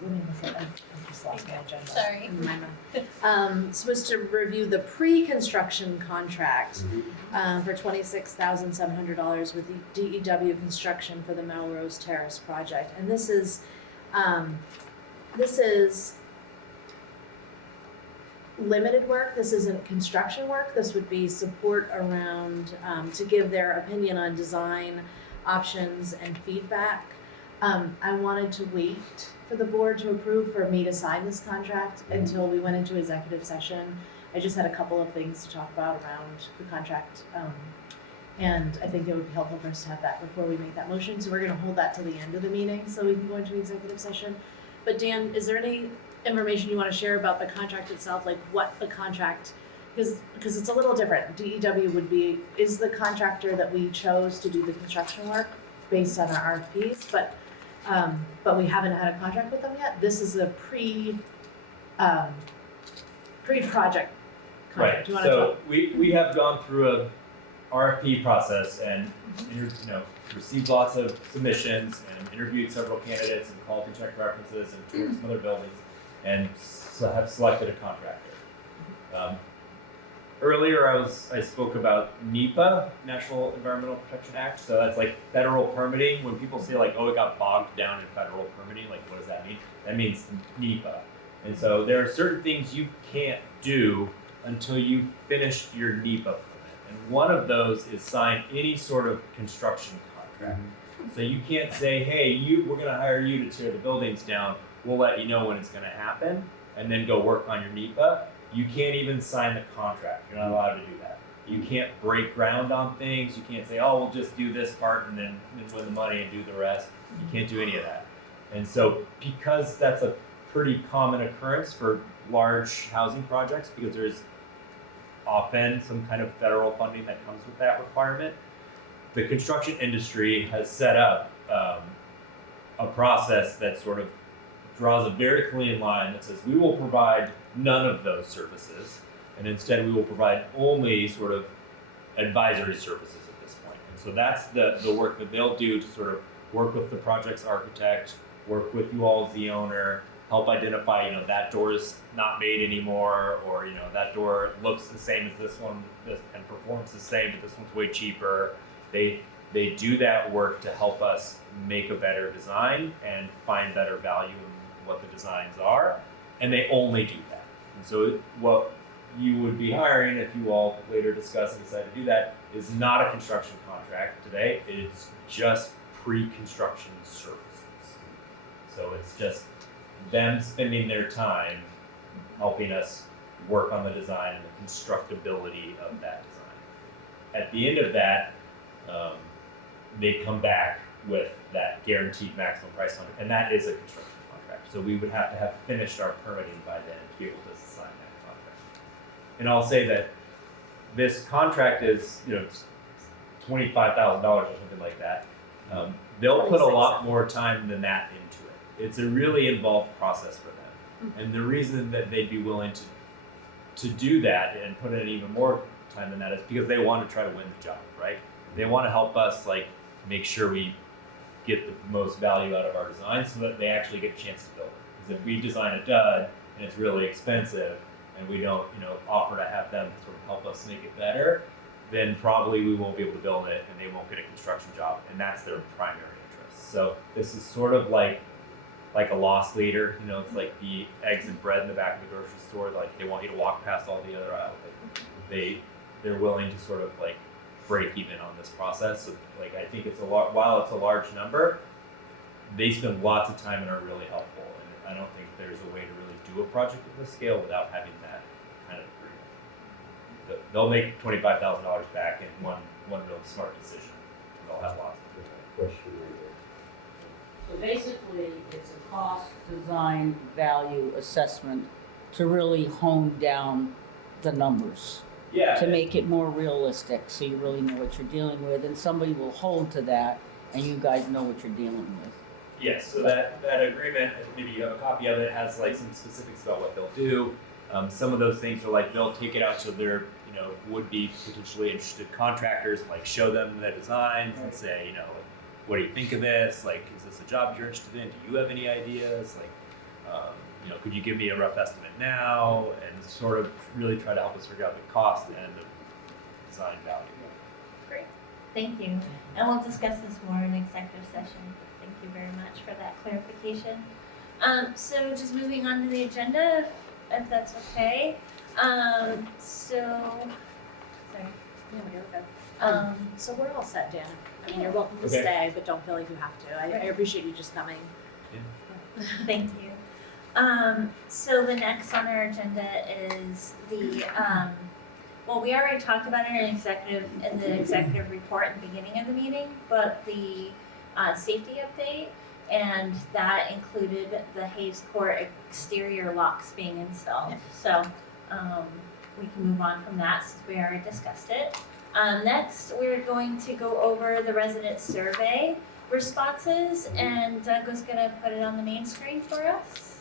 I just lost my agenda. Sorry. In my mind. Supposed to review the pre-construction contract for $26,700 with the DEW Construction for the Melrose Terrace project. And this is limited work. This isn't construction work. This would be support around to give their opinion on design options and feedback. I wanted to wait for the board to approve for me to sign this contract until we went into executive session. I just had a couple of things to talk about around the contract, and I think it would be helpful for us to have that before we make that motion. So we're going to hold that to the end of the meeting so we can go into executive session. But Dan, is there any information you want to share about the contract itself, like what the contract, because it's a little different. DEW is the contractor that we chose to do the construction work based on our RFPs, but we haven't had a contract with them yet. This is a pre-project contract. Right. Do you want to So talk? we have gone through a RFP process and received lots of submissions and interviewed several candidates and quality checked references and toured some other buildings. and have selected a contractor. Earlier, I spoke about NEPA, National Environmental Protection Act. So that's like federal permitting. When people say like, oh, it got bogged down in federal permitting, like what does that mean? That means NEPA. And so there are certain things you can't do until you finished your NEPA permit. And one of those is sign any sort of construction contract. So you can't say, hey, we're gonna hire you to tear the buildings down. We'll let you know when it's gonna happen, and then go work on your NEPA. You can't even sign the contract. You're not allowed to do that. You can't break ground on things. You can't say, oh, we'll just do this part and then win the money and do the rest. You can't do any of that. And so because that's a pretty common occurrence for large housing projects, because there's often some kind of federal funding that comes with that requirement, the construction industry has set up a process that sort of draws a very clean line that says we will provide none of those services, and instead we will provide only sort of advisory services at this point. And so that's the work that they'll do to sort of work with the project's architect, work with you all as the owner, help identify, that door is not made anymore, or, that door looks the same as this one and performs the same, but this one's way cheaper. They do that work to help us make a better design and find better value in what the designs are, and they only do that. And so what you would be hiring, if you all later discuss and decide to do that, is not a construction contract today. It's just pre-construction services. So it's just them spending their time helping us work on the design and the constructability of that design. At the end of that, they come back with that guaranteed maximum price contract, and that is a construction contract. So we would have to have finished our permitting by then to be able to sign that contract. And I'll say that this contract is, $25,000 or something like that. They'll put a lot more time than that into it. It's a really involved process for them. And the reason that they'd be willing to do that and put in even more time than that is because they want to try to win the job, right? They want to help us make sure we get the most value out of our design so that they actually get a chance to build it. Because if we design a dud and it's really expensive and we don't, offer to have them sort of help us make it better, then probably we won't be able to build it and they won't get a construction job, and that's their primary interest. So this is sort of like a loss leader, it's like the eggs and bread in the back of the grocery store. Like they want you to walk past all the other aisles. They're willing to sort of break even on this process. So I think it's while it's a large number, they spend lots of time and are really helpful. And I don't think there's a way to really do a project of this scale without having that kind of agreement. They'll make $25,000 back in one real smart decision. And they'll have lots of Question right So basically, it's a cost, design, value assessment to really hone down the numbers. Yeah. To make it more realistic, so you really know what you're dealing with, and somebody will hold to that, and you guys know what you're dealing with. Yes, so that agreement, maybe you have a copy of it, has some specifics about what they'll do. Some of those things are they'll take it out to their would be potentially interested contractors, show them the designs and say, what do you think of this? Is this a job you're interested in? Do you have any ideas? Could you give me a rough estimate now? And sort of really try to help us figure out the cost and the design value. Great, thank you. And we'll discuss this more in executive session. Thank you very much for that clarification. So just moving on to the agenda, if that's okay. So we're all set, Dan. I mean, you're welcome to Okay. stay, but don't feel like you have to. I appreciate you just coming. Thank you. So the next on our agenda is the, we already talked about it in the executive report at the beginning of the meeting, but the safety update, and that included the Hayes Court exterior locks being installed. So we can move on from that since we already discussed it. Next, we're going to go over the resident survey responses, and Doug was going to put it on the main screen for us.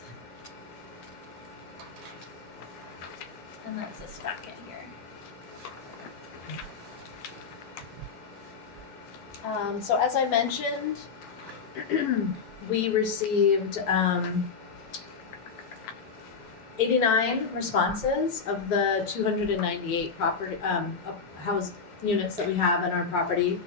And that's this back in here. So as I mentioned, we received 89 responses of the 298 property house units that we have in our property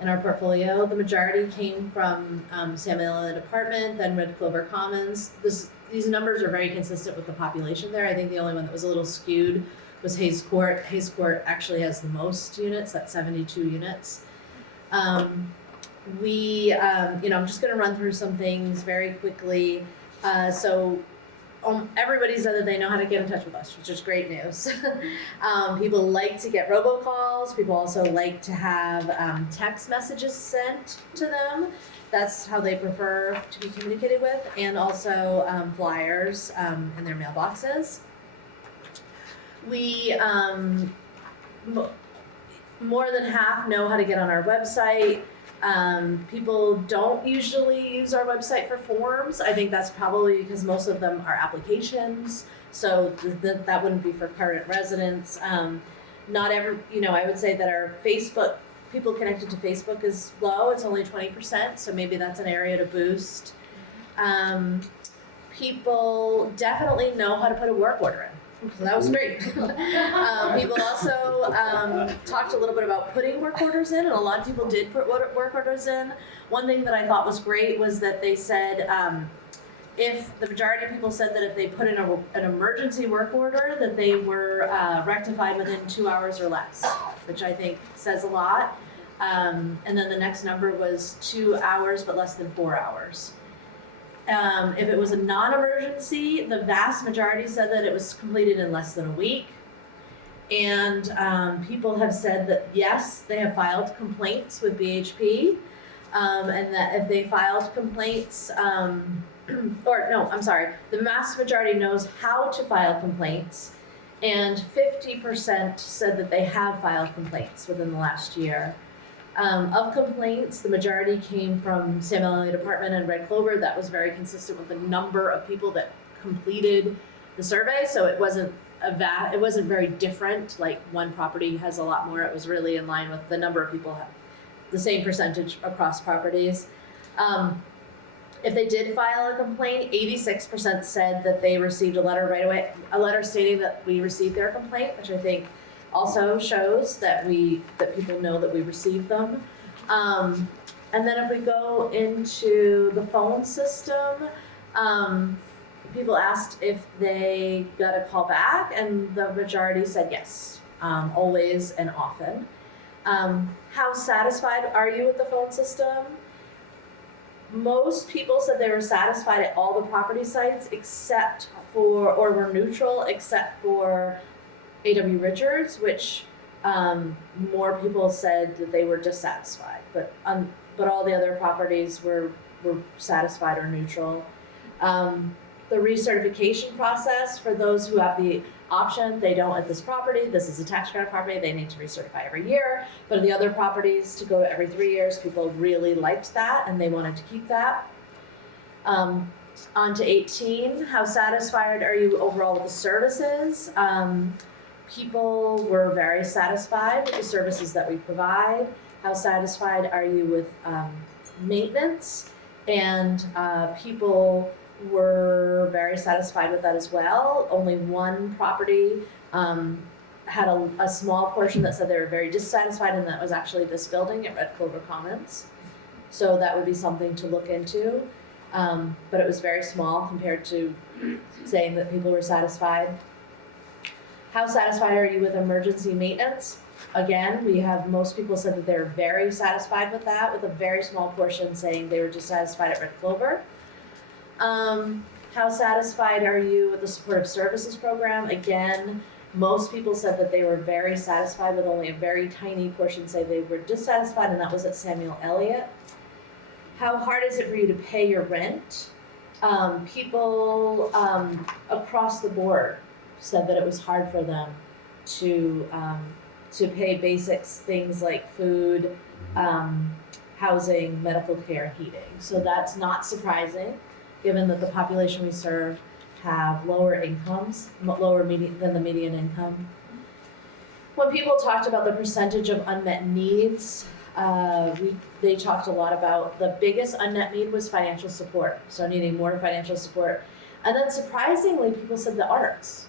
in our portfolio. The majority came from Samuel Elliott Apartment, then Red Clover Commons. These numbers are very consistent with the population there. I think the only one that was a little skewed was Hayes Court. Hayes Court actually has the most units, that's 72 units. I'm just going to run through some things very quickly. Everybody said that they know how to get in touch with us, which is great news. People like to get robocalls. People also like to have text messages sent to them. That's how they prefer to be communicated with, and also flyers in their mailboxes. We more than half know how to get on our website. People don't usually use our website for forms. I think that's probably because most of them are applications, so that wouldn't be for current residents. Not every, I would say that our Facebook, people connected to Facebook is low. It's only 20%, so maybe that's an area to boost. People definitely know how to put a work order in. So that was great. People also talked a little bit about putting work orders in, and a lot of people did put work orders in. One thing that I thought was great was that they said if the majority of people said that if they put in an emergency work order, that they were rectified within 2 hours or less, which I think says a lot. And then the next number was 2 hours, but less than 4 hours. If it was a non-emergency, the vast majority said that it was completed in less than a week. And people have said that, yes, they have filed complaints with BHP, and that if they filed complaints, the vast majority knows how to file complaints, and 50% said that they have filed complaints within the last year. Of complaints, the majority came from Samuel Elliott Apartment and Red Clover. That was very consistent with the number of people that completed the survey, so it wasn't very different. Like one property has a lot more. It was really in line with the number of people, the same percentage across properties. If they did file a complaint, 86% said that they received a letter right away, a letter stating that we received their complaint, which I think also shows that people know that we received them. And then if we go into the phone system, people asked if they got a call back, and the majority said yes, always and often. How satisfied are you with the phone system? Most people said they were satisfied at all the property sites or were neutral except for A.W. Richards, which more people said that they were dissatisfied, but all the other properties were satisfied or neutral. The recertification process, for those who have the option, they don't at this property. This is a tax credit property. They need to recertify every year. But the other properties to go every 3 years, people really liked that and they wanted to keep that. On to 18, how satisfied are you overall with the services? People were very satisfied with the services that we provide. How satisfied are you with maintenance? And people were very satisfied with that as well. Only one property had a small portion that said they were very dissatisfied, and that was actually this building at Red Clover Commons. So that would be something to look into. But it was very small compared to saying that people were satisfied. How satisfied are you with emergency maintenance? Again, we have most people said that they're very satisfied with that, with a very small portion saying they were dissatisfied at Red Clover. How satisfied are you with the supportive services program? Again, most people said that they were very satisfied, with only a very tiny portion say they were dissatisfied, and that was at Samuel Elliott. How hard is it for you to pay your rent? People across the board said that it was hard for them to pay basics, things like food, housing, medical care, heating. So that's not surprising, given that the population we serve have lower incomes, lower than the median income. When people talked about the percentage of unmet needs, they talked a lot about the biggest unmet need was financial support, so needing more financial support. And then surprisingly, people said the arts,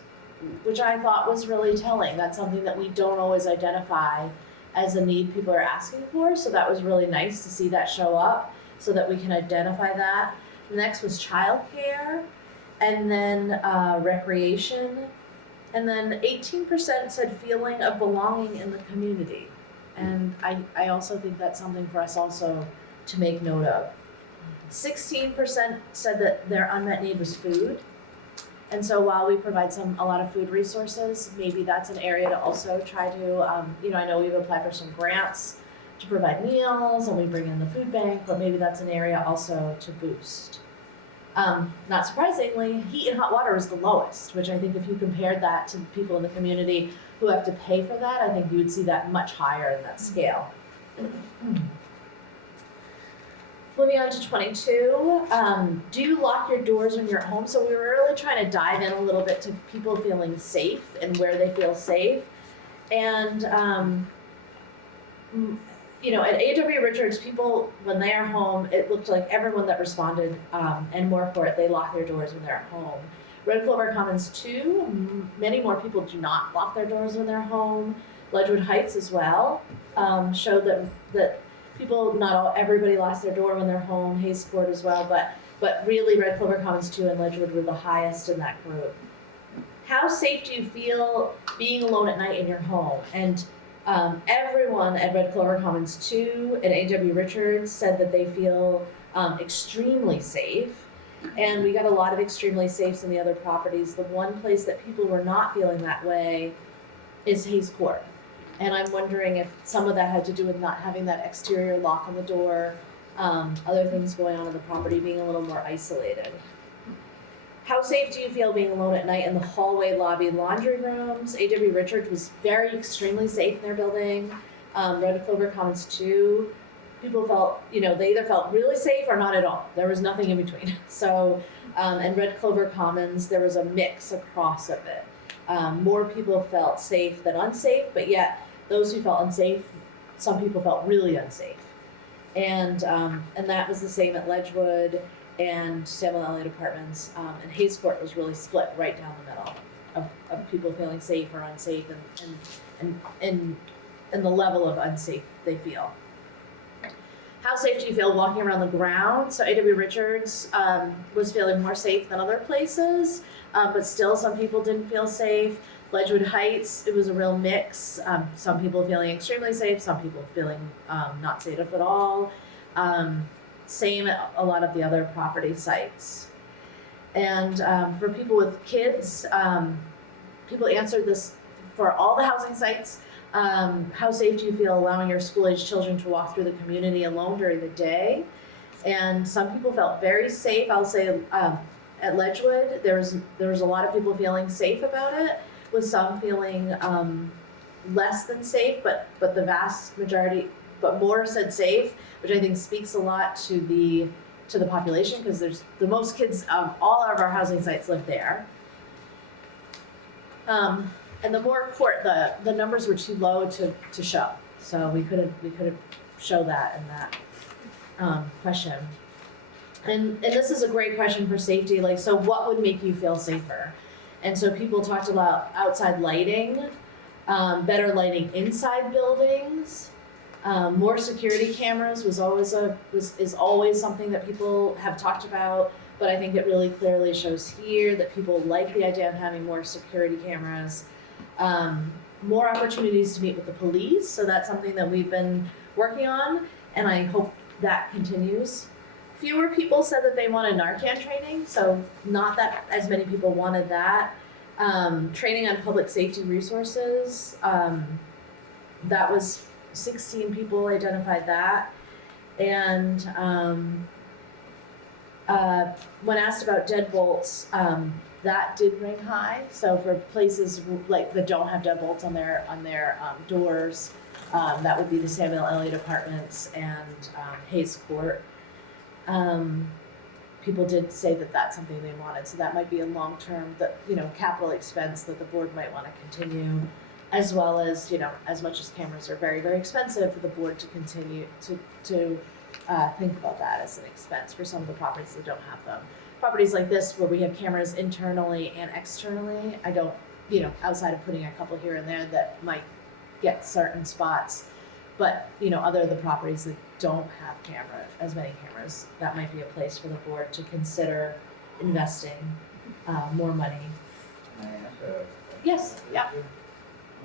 which I thought was really telling. That's something that we don't always identify as a need people are asking for. So that was really nice to see that show up so that we can identify that. Next was childcare, and then recreation. And then 18% said feeling of belonging in the community. And I also think that's something for us also to make note of. 16% said that their unmet need was food. And so while we provide a lot of food resources, maybe that's an area to also try to, I know we've applied for some grants to provide meals and we bring in the food bank, but maybe that's an area also to boost. Not surprisingly, heat and hot water is the lowest, which I think if you compared that to people in the community who have to pay for that, I think you would see that much higher in that scale. Moving on to 22, do you lock your doors when you're at home? So we were really trying to dive in a little bit to people feeling safe and where they feel safe. And, at A.W. Richards, people, when they are home, it looked like everyone that responded, and more for it, they lock their doors when they're at home. Red Clover Commons 2, many more people do not lock their doors when they're home. Ledgewood Heights as well, showed that people, everybody locks their door when they're home. Hayes Court as well, but really Red Clover Commons 2 and Ledgewood were the highest in that group. How safe do you feel being alone at night in your home? And everyone at Red Clover Commons 2 and A.W. Richards said that they feel extremely safe. And we got a lot of extremely safes in the other properties. The one place that people were not feeling that way is Hayes Court. And I'm wondering if some of that had to do with not having that exterior lock on the door, other things going on in the property, being a little more isolated. How safe do you feel being alone at night in the hallway, lobby, laundry rooms? A.W. Richards was extremely safe in their building. Red Clover Commons 2, people felt, they either felt really safe or not at all. There was nothing in between. So, and Red Clover Commons, there was a mix across of it. More people felt safe than unsafe, but yet those who felt unsafe, some people felt really unsafe. And that was the same at Ledgewood and Samuel Elliott Apartments, and Hayes Court was really split right down the middle of people feeling safe or unsafe and the level of unsafe they feel. How safe do you feel walking around the ground? So A.W. Richards was feeling more safe than other places, but still some people didn't feel safe. Ledgewood Heights, it was a real mix. Some people feeling extremely safe, some people feeling not safe at all. Same at a lot of the other property sites. And for people with kids, people answered this for all the housing sites. How safe do you feel allowing your school-age children to walk through the community alone during the day? And some people felt very safe. I'll say at Ledgewood, there was a lot of people feeling safe about it, with some feeling less than safe, but the vast majority, but more said safe, which I think speaks a lot to the population, because there's the most kids of all of our housing sites live there. And the more court, the numbers were too low to show, so we couldn't show that in that question. And this is a great question for safety. Like, so what would make you feel safer? And so people talked about outside lighting, better lighting inside buildings, more security cameras is always something that people have talked about. But I think it really clearly shows here that people like the idea of having more security cameras. More opportunities to meet with the police, so that's something that we've been working on, and I hope that continues. Fewer people said that they wanted Narcan training, so not that as many people wanted that. Training on public safety resources, that was 16 people identified that. And when asked about deadbolts, that did ring high. So for places like that don't have deadbolts on their doors, that would be the Samuel Elliott Apartments and Hayes Court. People did say that that's something they wanted, so that might be a long-term, capital expense that the board might want to continue, as well as, as much as cameras are very, very expensive, for the board to continue to think about that as an expense for some of the properties that don't have them. properties like this where we have cameras internally and externally, I don't, outside of putting a couple here and there that might get certain spots. But, other of the properties that don't have as many cameras, that might be a place for the board to consider investing more money. Can I ask a? Yes, yeah.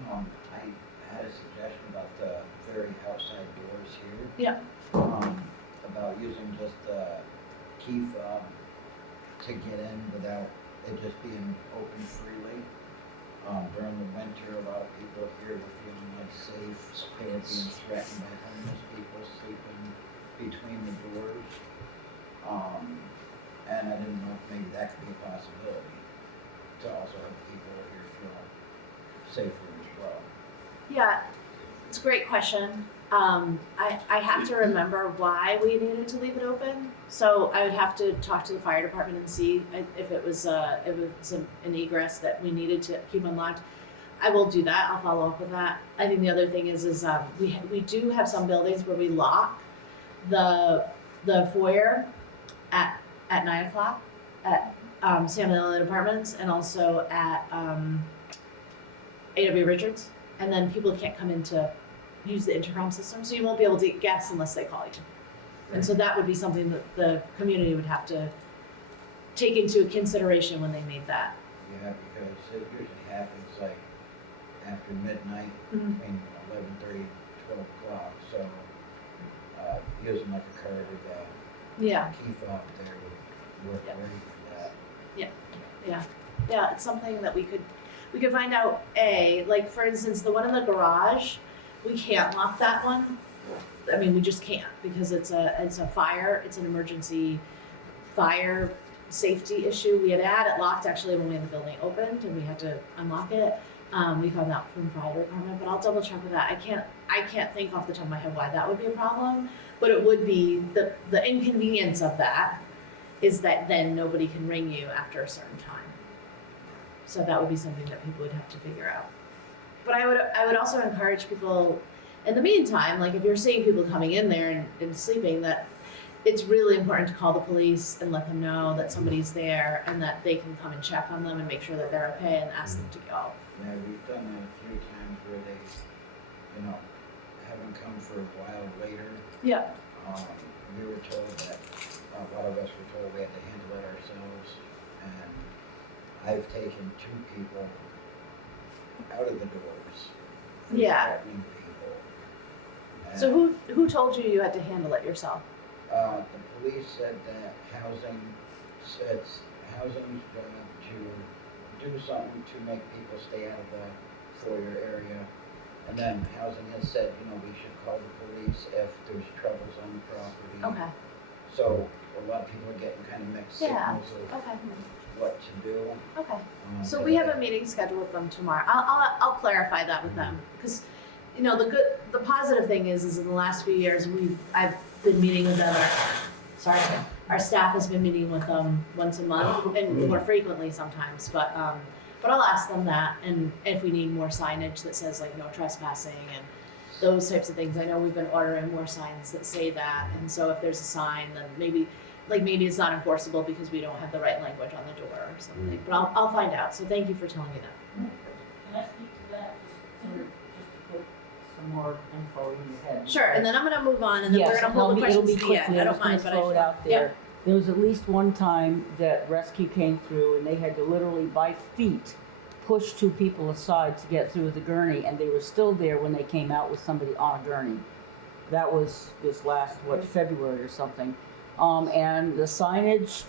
I had a suggestion about the very outside doors here. Yeah. About using just the key fob to get in without it just being open freely. During the winter, a lot of people here were feeling unsafe, they were being threatened by homeless people sleeping between the doors. And I didn't know if maybe that could be a possibility to also have people here feel safer as well. Yeah, it's a great question. I have to remember why we needed to leave it open. So I would have to talk to the fire department and see if it was an egress that we needed to keep unlocked. I will do that. I'll follow up with that. I think the other thing is we do have some buildings where we lock the foyer at 9 o'clock at Samuel Island Apartments and also at A.W. Richards, and then people can't come in to use the intercom system, so you won't be able to get guests unless they call you. And so that would be something that the community would have to take into consideration when they made that. Yeah, because it usually happens like after midnight, Mhm. between 11:30, 12 o'clock, so using like a card or the Yeah, key fob there would work Yep. great for that. yeah, it's something that we could find out. Like for instance, the one in the garage, we can't lock that one. I mean, we just can't because it's a fire. It's an emergency fire safety issue. We had it locked actually when we had the building opened and we had to unlock it. We found out from the fire department, but I'll double check with that. I can't think off the top of my head why that would be a problem, but it would be the inconvenience of that is that then nobody can ring you after a certain time. So that would be something that people would have to figure out. But I would also encourage people in the meantime, like if you're seeing people coming in there and sleeping, that it's really important to call the police and let them know that somebody's there and that they can come and check on them and make sure that they're okay and ask them to go. Yeah, we've done that a few times where they, have them come for a while later. Yeah. We were told that, a lot of us were told we had to handle it ourselves, and I've taken 2 people out of the doors. for Yeah. threatening people. And, So who told you you had to handle it yourself? the police said that it's housing's going to do something to make people stay out of the foyer area. And then housing has said, we should call the police if there's troubles on the property. Okay. So a lot of people are getting kind of mixed Yeah. signals of Okay. what to do. Okay. So but we have a meeting scheduled with them tomorrow. I'll clarify that with them because, the positive thing is in the last few years I've been meeting with them. Our staff has been meeting with them once a month and more frequently sometimes. But I'll ask them that and if we need more signage that says like no trespassing and those types of things. I know we've been ordering more signs that say that, and so if there's a sign, then maybe it's not enforceable because we don't have the right language on the door or something. But I'll find out. So thank you for telling me that. Can I speak to that, just to put some more info in your head? Sure, and then I'm gonna move on, and then we're Yes, gonna hold the it'll questions be to the quickly. end. I don't mind, just but gonna throw it out yeah. there. There was at least one time that rescue came through and they had to literally by feet push 2 people aside to get through the gurney, and they were still there when they came out with somebody on a gurney. That was this last, February or something. And the signage,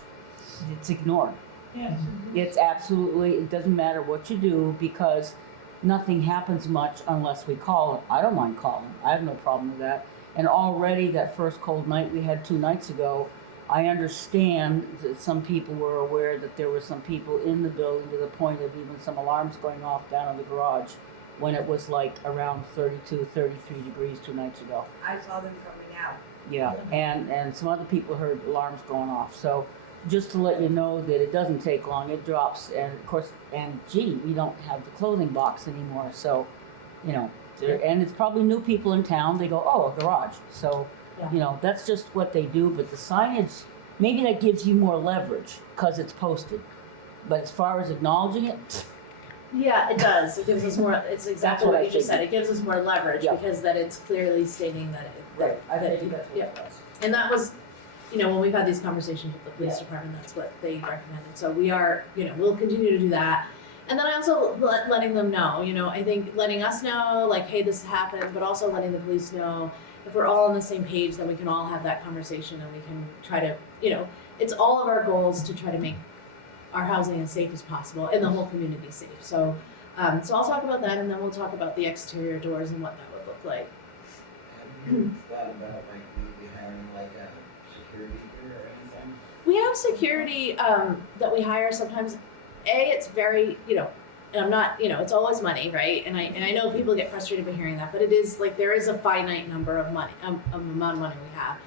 it's ignored. Yes. It's absolutely, it doesn't matter what you do because nothing happens much unless we call it. I don't mind calling. I have no problem with that. And already that first cold night we had 2 nights ago, I understand that some people were aware that there were some people in the building to the point of even some alarms going off down in the garage when it was like around 32, 33 degrees 2 nights ago. I saw them coming out. Yeah, and some other people heard alarms going off. So just to let you know that it doesn't take long, it drops. And of course, we don't have the clothing box anymore. So, and it's probably new people in town. They go, oh, a garage. So, Yeah. that's just what they do. But the signage, maybe that gives you more leverage because it's posted. But as far as acknowledging it, Yeah, it does. It gives us more, it's exactly what what I you just said. figured. It gives us more leverage Yeah. because that it's clearly stating that I that- think that's what yeah. it does. And that was, when we've had these conversations with the police Yeah. department, that's what they recommended. So we are, we'll continue to do that. And then I also letting them know, I think letting us know, like, hey, this happened, but also letting the police know if we're all on the same page, then we can all have that conversation and we can try to, it's all of our goals to try to make our housing as safe as possible and the whole community safe. So, so I'll talk about that and then we'll talk about the exterior doors and what that would look like. Have you thought about like maybe hiring like a security here or anything? We have security that we hire sometimes. It's very, and I'm not, it's always money, right? And I know people get frustrated by hearing that, but it is like there is a finite number of money, amount of money we have.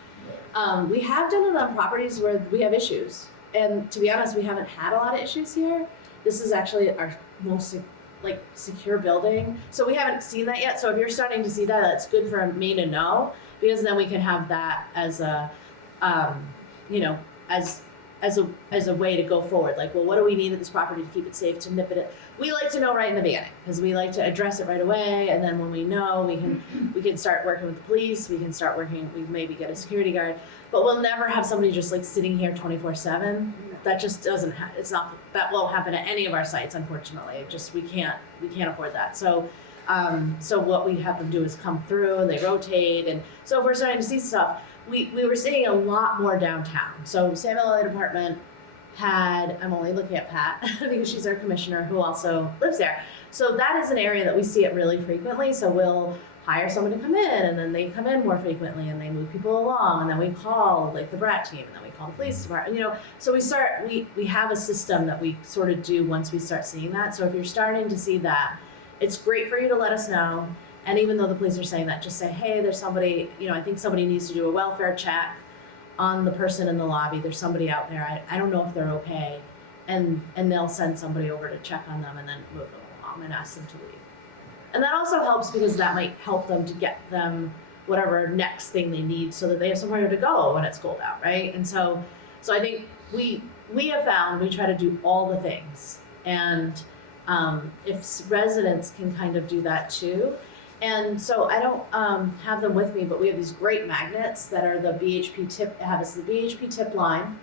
We have done it on properties where we have issues, and to be honest, we haven't had a lot of issues here. This is actually our most secure building, so we haven't seen that yet. So if you're starting to see that, that's good for me to know, because then we can have that as a, as a way to go forward. Like, well, what do we need at this property to keep it safe, to nip it? We like to know right in the beginning because we like to address it right away, and then when we know, we can start working with the police. We can start working. We maybe get a security guard, but we'll never have somebody just like sitting here 24/7. That just doesn't. That won't happen at any of our sites, unfortunately. We can't afford that. So. So what we have them do is come through and they rotate, and so if we're starting to see stuff, we were seeing a lot more downtown. So Samuel L.A. Department had, I'm only looking at Pat because she's our commissioner who also lives there. So that is an area that we see it really frequently. So we'll hire someone to come in, and then they come in more frequently and they move people along, and then we call like the Brat team, and then we call the police department, so we have a system that we sort of do once we start seeing that. So if you're starting to see that, it's great for you to let us know. And even though the police are saying that, just say, hey, there's somebody, I think somebody needs to do a welfare check on the person in the lobby. There's somebody out there. I don't know if they're okay. And they'll send somebody over to check on them and then move them along and ask them to leave. And that also helps because that might help them to get them whatever next thing they need so that they have somewhere to go when it's cold out, right? And so I think we have found we try to do all the things. And if residents can kind of do that too. And so I don't have them with me, but we have these great magnets that are the BHP tip, the BHP tip line.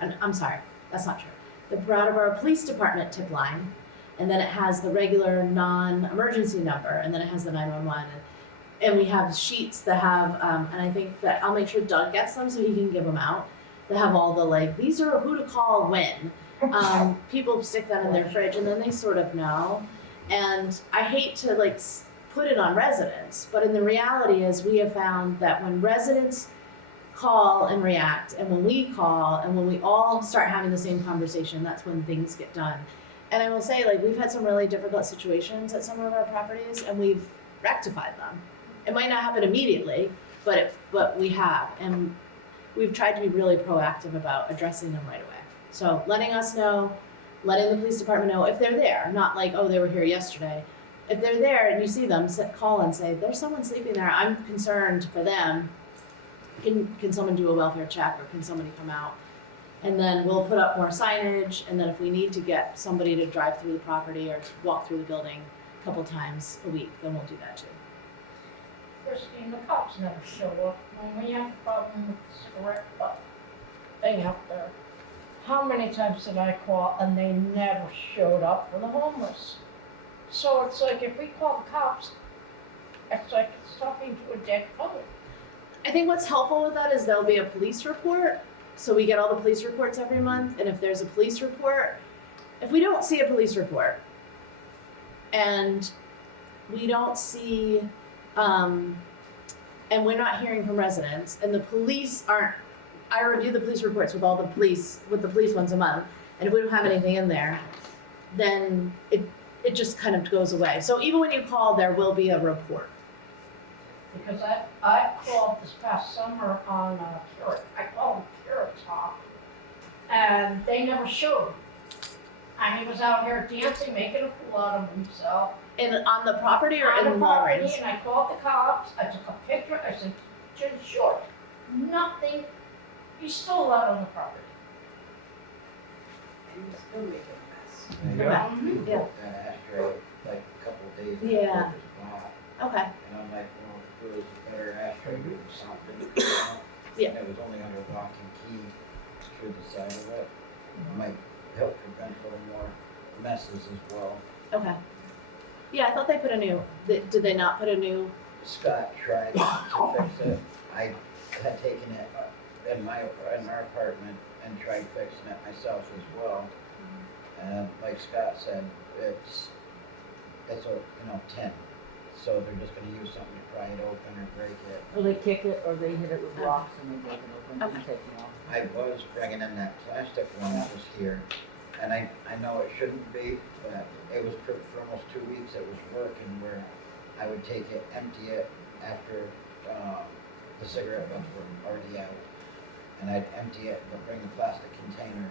And I'm sorry, that's not true. The Brattleboro Police Department tip line, and then it has the regular non-emergency number, and then it has the 911. And we have sheets that have, and I think that I'll make sure Doug gets them so he can give them out. They have all the these are who to call when. People stick them in their fridge and then they sort of know. And I hate to put it on residents, but in the reality is we have found that when residents call and react, and when we call, and when we all start having the same conversation, that's when things get done. And I will say, we've had some really difficult situations at some of our properties, and we've rectified them. It might not happen immediately, but we have, and we've tried to be really proactive about addressing them right away. So letting us know, letting the police department know if they're there, not oh, they were here yesterday. If they're there and you see them, call and say, there's someone sleeping there. I'm concerned for them. Can someone do a welfare check, or can somebody come out? And then we'll put up more signage, and then if we need to get somebody to drive through the property or walk through the building a couple times a week, then we'll do that too. Christine, the cops never show up when we have a problem with the cigarette butt thing out there. How many times did I call and they never showed up for the homeless? So it's if we call the cops, it's it's talking to a dead public. I think what's helpful with that is there'll be a police report. So we get all the police reports every month, and if there's a police report, if we don't see a police report and we don't see, and we're not hearing from residents, and the police aren't, I review the police reports with the police once a month, and if we don't have anything in there, then it just kind of goes away. So even when you call, there will be a report. Because I called this past summer on I called him Carrot Top, and they never showed him. And he was out here dancing, making a fool out of himself. On the property or On the in property, Lawrence? and I called the cops, I took a picture, I said, Jim Short, nothing he's still allowed on the property. And you still make a mess. And Yeah. you Yeah. broke that ashtray like a couple of days Yeah. after it was bought. Okay. And I'm like, well, if there was a better ashtray or something, you know? Yeah. And it was only under lock and key through the side of it. Might help prevent a little more messes as well. Okay. Yeah, I thought they put a new. Did they not put a new? Scott tried to fix it. I had taken it in our apartment and tried fixing it myself as well. And like Scott said, it's a tin. So they're just gonna use something to pry it open or break it. Or they kick it, or they hit it with rocks and they break it open and take it off. I was bringing in that plastic one that was here, and I know it shouldn't be, but it was for almost 2 weeks it was working where I would take it, empty it after the cigarette butts were already out, and I'd empty it, but bring the plastic container,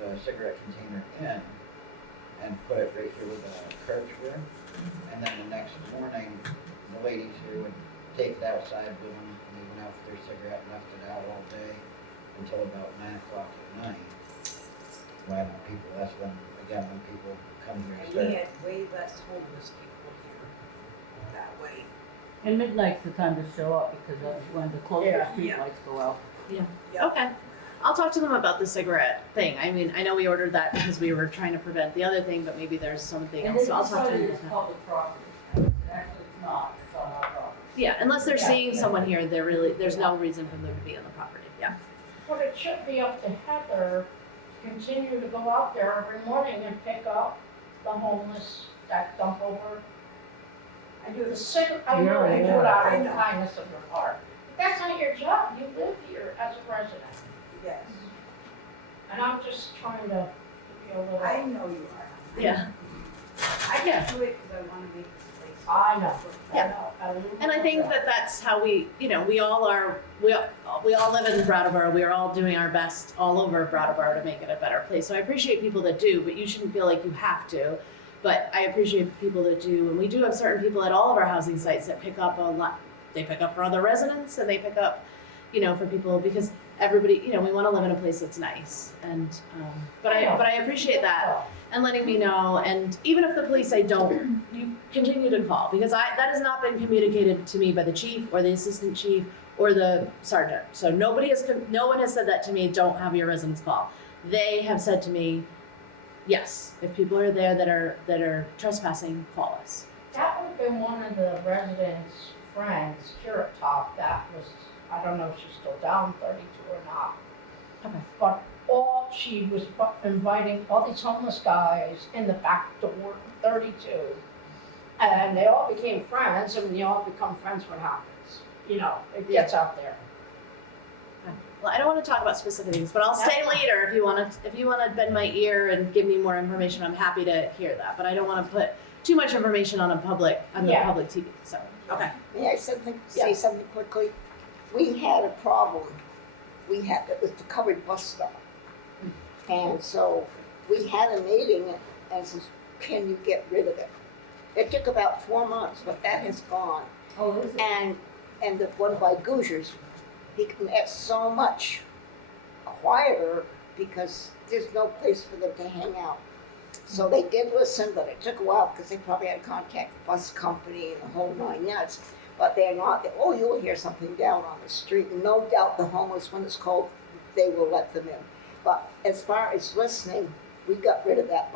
the cigarette container in, and put it right here with a cartridge, and then the next morning, the ladies here would take it outside with them, and they went out for their cigarette and left it out all day until about 9 o'clock at night. When people, that's when people come here and And start. we had way less homeless people here that way. And midnight's the time to show up because that's when the closer Yeah. street lights go out. Okay. I'll talk to them about the cigarette thing. I mean, I know we ordered that because we were trying to prevent the other thing, but maybe there's something else. So I'll talk to them. it's public property. Actually, it's not. It's on our property. Yeah, unless they're seeing someone here, there's no reason for them to be on the property. Yeah. But it should be up to Heather to continue to go out there every morning and pick up the homeless that dump over. I do The this. cigarette, I know you do it out I of the know. kindness of your heart. But that's not your job, you live here as a resident. Yes. And I'm just trying to give you a little. I know you are. Yeah. I just do it because I want to make this place. I know. Yeah. I know. And I think that that's how we all live in Brattleboro. We are all doing our best all over Brattleboro to make it a better place. So I appreciate people that do, but you shouldn't feel like you have to. But I appreciate people that do, and we do have certain people at all of our housing sites that pick up a lot. They pick up for other residents, and they pick up, for people because everybody, we want to live in a place that's nice. And but I appreciate that and letting me know. And even if the police say don't, you continue to call because that has not been communicated to me by the chief or the assistant chief or the sergeant. So no one has said that to me. Don't have your residents call. They have said to me, yes, if people are there that are trespassing, call us. That would have been one of the residents' friends here at top that was, I don't know if she's still down 32 or not. Okay. But she was inviting all these homeless guys in the back door, 32. And they all became friends, and when you all become friends, what happens? It gets out there. Well, I don't want to talk about specific things, but I'll stay later if you want to bend my ear and give me more information. I'm happy to hear that, but I don't want to put too much information on the public TV. So okay. May I say something quickly? We had a problem. It was the covered bus stop. And so we had a meeting and says, can you get rid of it? It took about 4 months, but that has gone. Oh, is it? And the one by Goozer's, it's so much quieter because there's no place for them to hang out. So they did listen, but it took a while because they probably had to contact the bus company and the whole 9 yards. But they're not, you'll hear something down on the street. And no doubt the homeless, when it's cold, they will let them in. But as far as listening, we got rid of that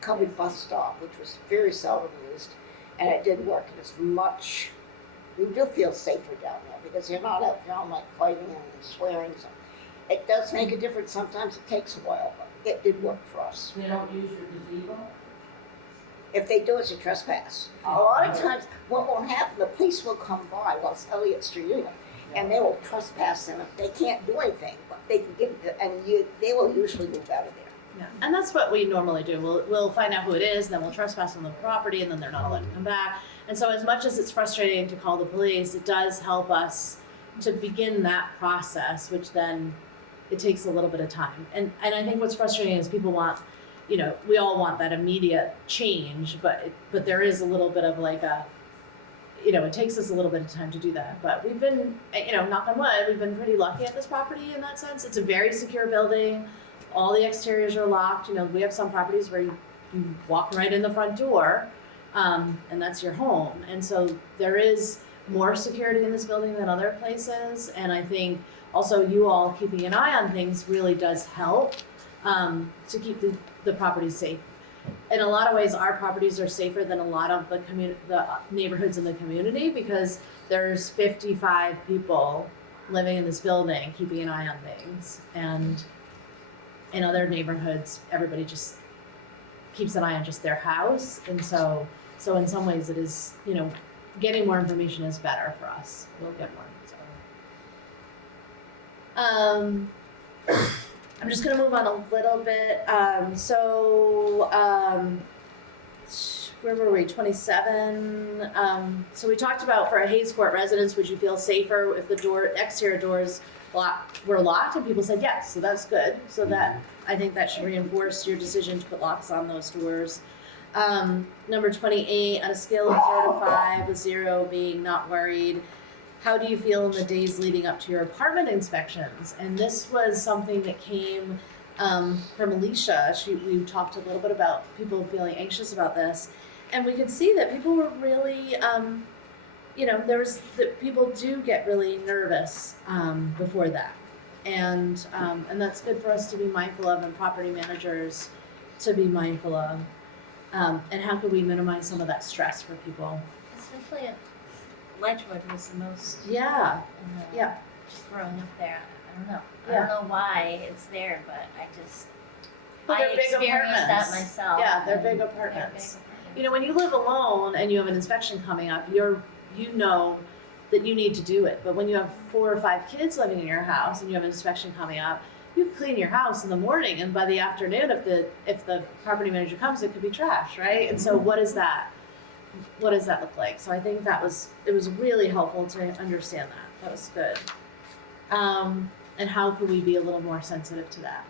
covered bus stop, which was very seldom used. And it did work. It's much, we do feel safer down there because they're not out there like fighting and swearing. So it does make a difference. Sometimes it takes a while, but it did work for us. They don't use your gazebo? If they do, it's a trespass. A lot of times, what will happen, the police will come by, well, it's Elliott Street, and they will trespass them. They can't do anything, but they can they will usually move out of there. Yeah, and that's what we normally do. We'll find out who it is, and then we'll trespass on the property, and then they're not allowed to come back. And so, as much as it's frustrating to call the police, it does help us to begin that process, which then it takes a little bit of time. And I think what's frustrating is people want, we all want that immediate change, but there is a little bit of like it takes us a little bit of time to do that, but we've been, knock on wood, we've been pretty lucky at this property in that sense. It's a very secure building. All the exteriors are locked. We have some properties where you walk right in the front door, and that's your home. And so there is more security in this building than other places. And I think also you all keeping an eye on things really does help to keep the property safe. In a lot of ways, our properties are safer than a lot of the neighborhoods in the community because there's 55 people living in this building keeping an eye on things. And in other neighborhoods, everybody just keeps an eye on just their house. And so in some ways it is, getting more information is better for us. We'll get more. I'm just gonna move on a little bit. Where were we? 27. So we talked about for a Hayes Court residence, would you feel safer if the exterior doors were locked? And people said yes, so that's good. So that, I think that should reinforce your decision to put locks on those doors. Number 28, on a scale of 0 to 5, with 0 being not worried, how do you feel in the days leading up to your apartment inspections? And this was something that came from Alicia. We talked a little bit about people feeling anxious about this, and we could see that people were really, people do get really nervous before that, and that's good for us to be mindful of, and property managers to be mindful of. And how could we minimize some of that stress for people? Especially at Ledgewood was the most. Yeah. Yeah. Just throwing up there. I don't know. Yeah. I don't know why it's there, but Well, I they're big experienced that apartments. myself. Yeah, they're and big they're apartments. big apartments. When you live alone and you have an inspection coming up, you know that you need to do it. But when you have 4 or 5 kids living in your house and you have an inspection coming up, you clean your house in the morning, and by the afternoon, if the property manager comes, it could be trash, right? And so what does that look like? So I think it was really helpful to understand that. That was good. And how could we be a little more sensitive to that?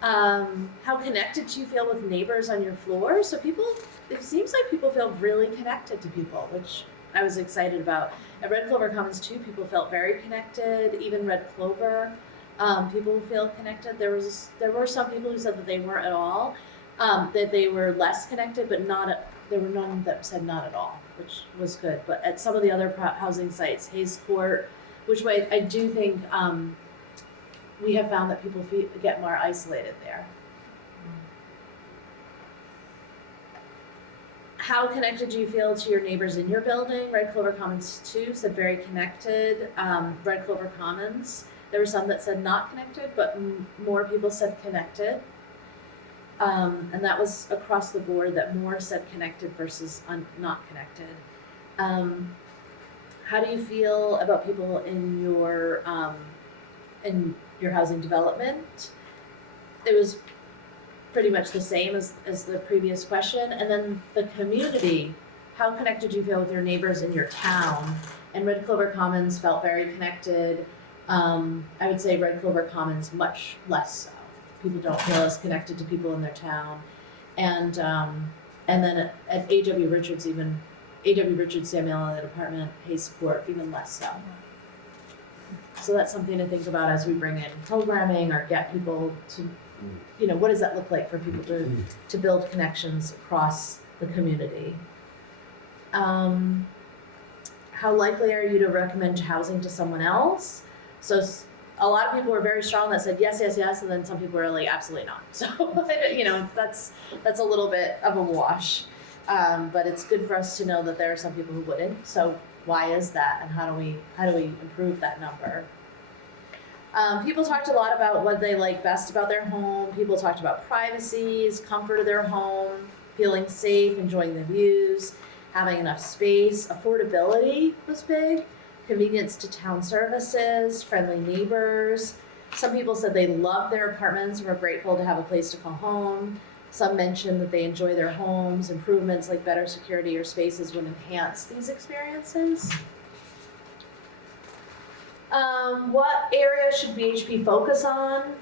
How connected do you feel with neighbors on your floor? So it seems like people feel really connected to people, which I was excited about. At Red Clover Commons too, people felt very connected, even Red Clover. People feel connected. There were some people who said that they weren't at all, that they were less connected, but there were none that said not at all, which was good. But at some of the other housing sites, Hayes Court, which way I do think we have found that people get more isolated there. How connected do you feel to your neighbors in your building? Red Clover Commons 2 said very connected. Red Clover Commons, there were some that said not connected, but more people said connected. And that was across the board, that more said connected versus not connected. How do you feel about people in your housing development? It was pretty much the same as the previous question. And then the community, how connected do you feel with your neighbors in your town? And Red Clover Commons felt very connected. I would say Red Clover Commons much less so. People don't feel as connected to people in their town. And then at A.W. Richards, Samuel Elliott Apartment, Hayes Court, even less so. So that's something to think about as we bring in programming or get people to, what does that look like for people to build connections across the community? How likely are you to recommend housing to someone else? So a lot of people were very strong that said yes, yes, yes, and then some people were like absolutely not. So that's a little bit of a wash, but it's good for us to know that there are some people who wouldn't. So why is that, and how do we improve that number? People talked a lot about what they like best about their home. People talked about privacy, comfort of their home, feeling safe, enjoying the views, having enough space. Affordability was big. Convenience to town services, friendly neighbors. Some people said they loved their apartments and were grateful to have a place to call home. Some mentioned that they enjoy their homes. Improvements like better security or spaces would enhance these experiences. What area should BHP focus on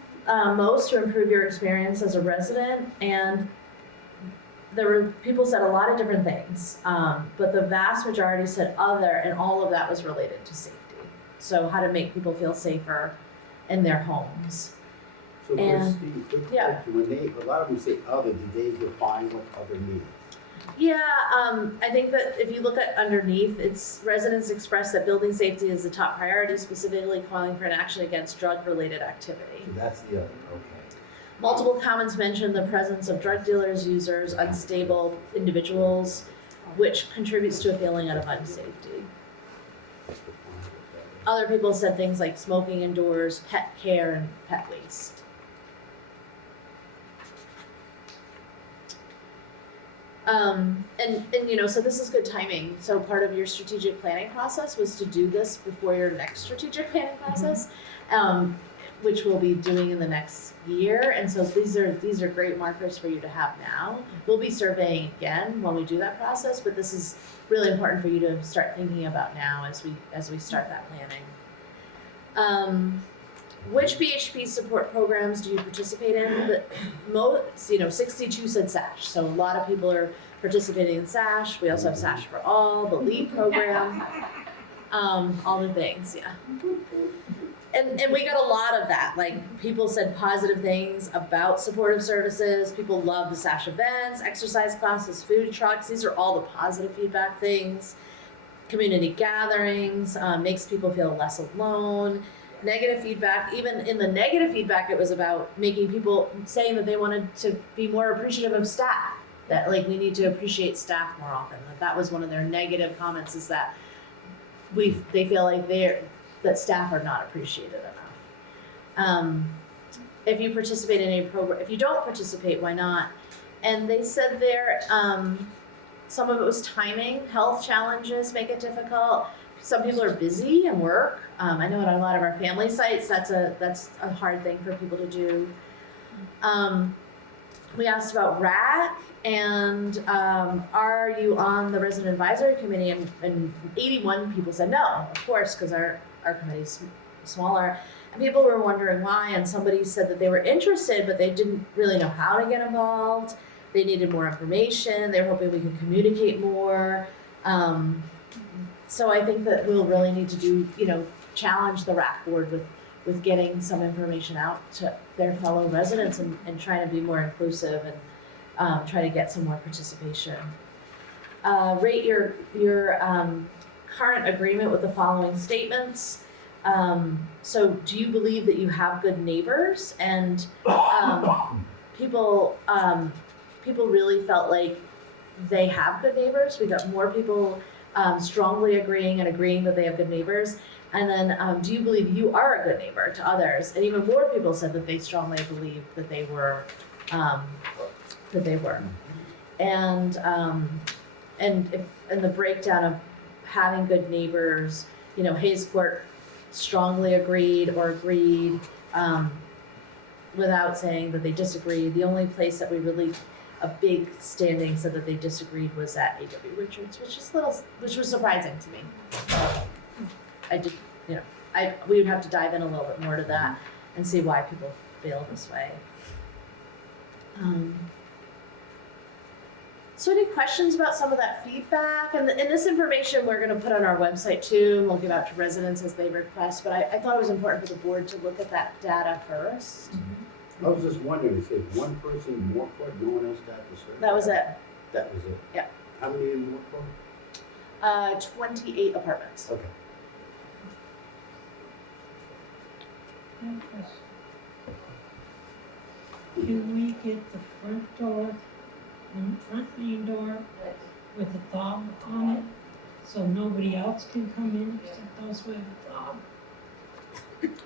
most to improve your experience as a resident? And there were, people said a lot of different things, but the vast majority said other, and all of that was related to safety. So how to make people feel safer in their homes. So And- Steve, quick yeah. question. When they, a lot of them say other, did they define what other means? Yeah, I think that if you look at underneath, it's residents express that building safety is the top priority, specifically calling for an action against drug-related activity. So that's the other, okay. Multiple comments mention the presence of drug dealers, users, unstable individuals, which contributes to a feeling of unsafety. That's the point of that. Other people said things like smoking indoors, pet care, and pet waste. And you know, so this is good timing. So part of your strategic planning process was to do this before your next strategic planning process, which we'll be doing in the next year. And so these are great markers for you to have now. We'll be surveying again when we do that process, but this is really important for you to start thinking about now as we start that planning. Which BHP support programs do you participate in? Most, 62 said SASH, so a lot of people are participating in SASH. We also have SASH for All, the LEAD program, all the things, yeah. And we got a lot of that. Like, people said positive things about supportive services. People love the SASH events, exercise classes, food trucks. These are all the positive feedback things. Community gatherings, makes people feel less alone. Negative feedback, even in the negative feedback, it was about making people saying that they wanted to be more appreciative of staff. That like we need to appreciate staff more often. That was one of their negative comments, is that they feel like that staff are not appreciated enough. If you participate in a program, if you don't participate, why not? And they said there, some of it was timing. Health challenges make it difficult. Some people are busy and work. I know at a lot of our family sites, that's a hard thing for people to do. We asked about RAC and are you on the resident advisory committee? And 81 people said no, of course, because our committee's smaller. And people were wondering why, and somebody said that they were interested, but they didn't really know how to get involved. They needed more information. They were hoping we could communicate more. So I think that we'll really need to challenge the RAC board with getting some information out to their fellow residents and trying to be more inclusive and try to get some more participation. Rate your current agreement with the following statements. So do you believe that you have good neighbors? And people really felt like they have good neighbors. We got more people strongly agreeing that they have good neighbors. And then, do you believe you are a good neighbor to others? And even more people said that they strongly believed that they were. And the breakdown of having good neighbors, Hayes Court strongly agreed or agreed without saying that they disagreed. The only place that we really a big standing said that they disagreed was at A.W. Richards, which was surprising to me. We would have to dive in a little bit more to that and see why people feel this way. So any questions about some of that feedback? And this information we're going to put on our website too, and we'll give out to residents as they request, but I thought it was important for the board to look at that data first. I was just wondering, it said one person in Morcourt, no one else got the survey? That was it. That was it? Yeah. How many in Morcourt? 28 apartments. Okay. Can we get the front door, front main door with a fob on it, so nobody else can come in except those with a fob?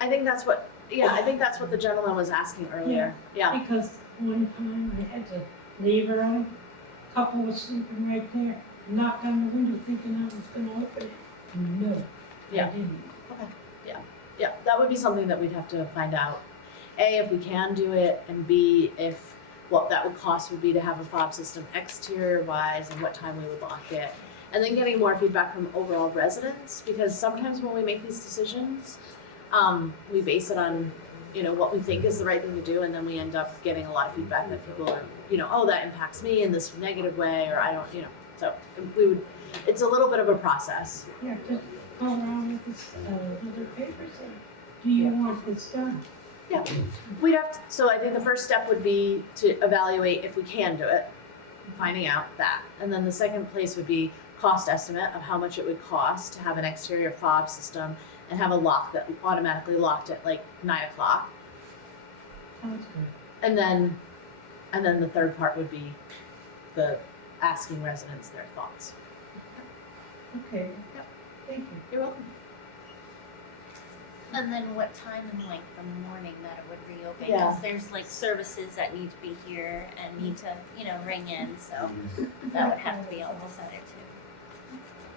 I think that's what the gentleman was asking earlier. Yeah. Because one time I had to leave early, couple was sleeping right there, knocked on the window thinking I was gonna open it. No, Yeah. I didn't. Yeah, that would be something that we'd have to find out. A, if we can do it, and B, if what that would cost would be to have a fob system exterior wise and what time we would lock it. And then getting more feedback from overall residents, because sometimes when we make these decisions, we base it on what we think is the right thing to do, and then we end up getting a lot of feedback that people are, oh, that impacts me in this negative way, or I don't, so it's a little bit of a process. Yeah, just go around with this, other papers and do you want this done? We'd have to, so I think the first step would be to evaluate if we can do it, finding out that. And then the second place would be cost estimate of how much it would cost to have an exterior fob system and have a lock that automatically locked at like 9 o'clock. Sounds good. And then the third part would be the asking residents their thoughts. Okay. Yep. Thank you. You're welcome. And then what time in like the morning that it would reopen? Yeah. Because there's like services that need to be here and need to, ring in, so that would have to be all decided too.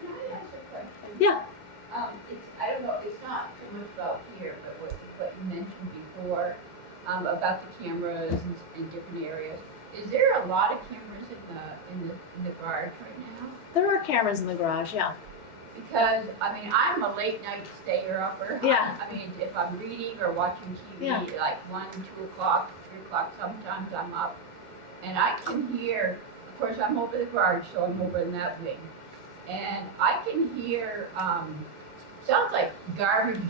Can I ask a question? Yeah. I don't know, it's not so much about here, but what you mentioned before, about the cameras in different areas. Is there a lot of cameras in the garage right now? There are cameras in the garage, yeah. Because, I'm a late night stayer upper. Yeah. If I'm reading or watching TV, Yeah. like 1, 2 o'clock, 3 o'clock, sometimes I'm up. And I can hear, of course, I'm over the garage, so I'm over in that wing. And I can hear, sounds like garbage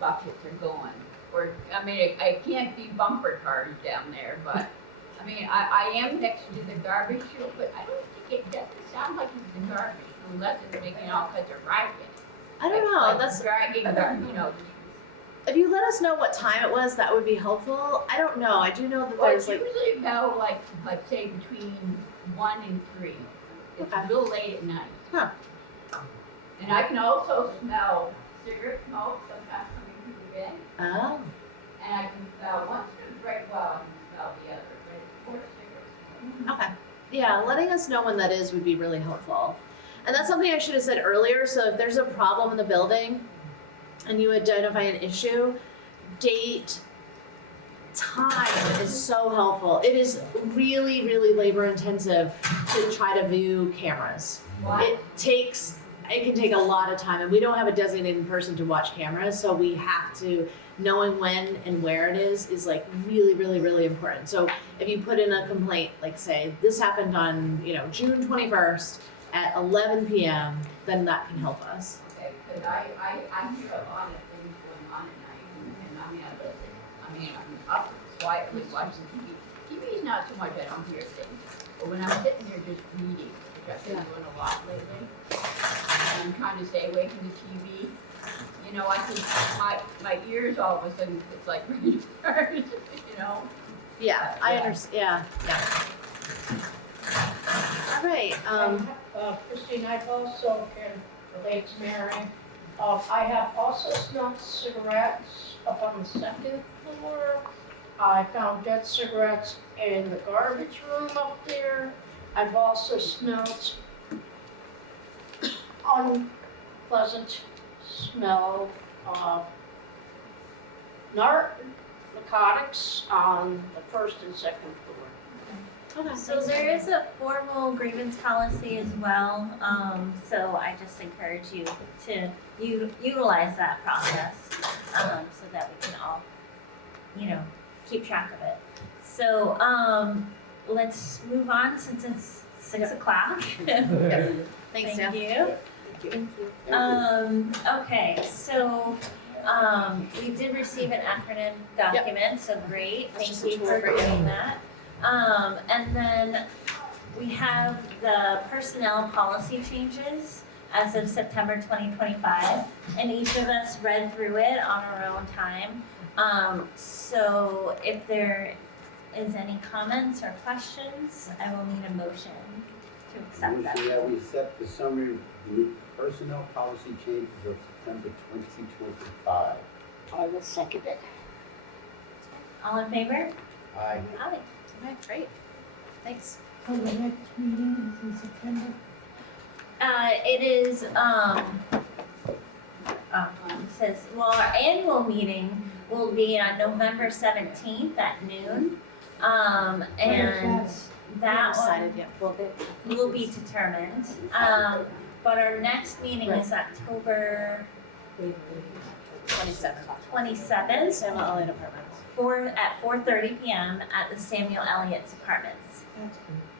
buckets are going. Or, it can't be bumper cars down there, but, I am next to the garbage chute, but I don't think it doesn't sound like it's the garbage, unless it's making all kinds of racket. I don't know. Like That's dragging, if you let us know what time it was, that would be helpful. I don't know. I do know that Well, there's it's usually about like say between 1 and 3. It's Okay. real late at night. Huh. And I can also smell cigarette smoke sometimes coming through the vent. Oh. And I can smell one cigarette break well, I can smell the other, but it's 4 cigarettes. Okay. Yeah, letting us know when that is would be really helpful. And that's something I should have said earlier. So if there's a problem in the building and you identify an issue, date, time is so helpful. It is really, really labor intensive to try to view cameras. It can take a lot of time, and we don't have a designated person to watch cameras, so we have to, knowing when and where it is like really, really, really important. So if you put in a complaint, like say, this happened on, June 21st at 11 p.m., then that can help us. Okay, because I hear a lot of things going on at night, and I listen. I'm up quietly watching TV. TV is not so much I don't hear things, but when I'm sitting there just reading, which I've been doing a lot lately, and I'm trying to stay away from the TV, I think my ears all of a sudden, it's like reading hurt, Yeah, I understand. Yeah. All right. Christine, I've also can relate to Mary. I have also smelled cigarettes up on the 2nd floor. I found dead cigarettes in the garbage room up there. I've also smelled unpleasant smell of narcotics on the 1st and 2nd floor. Okay. So there is a formal grievance policy as well, so I just encourage you to utilize that process, so that we can all, keep track of it. So, let's move on since it's 6 o'clock. Thanks, Thank Jeff. you. Thank you. Okay, so, we did receive an acronym document, so great, That's thank just a you tool for for you. doing that. And then we have the personnel policy changes as of September 2025, and each of us read through it on our own time. So if there is any comments or questions, I will need a motion to accept that. Motion that we accept the summary of the personnel policy changes of September 2025. I will second it. All in favor? Aye. Aye. Okay, great. Thanks. So the next meeting is in September? It is, it says, our annual meeting will be on November 17th at noon. And that Decided one yet. Well, will be determined. But our next meeting is October 27th, Samuel Elliott Apartments. at 4:30 p.m. at the Samuel Elliott's Apartments.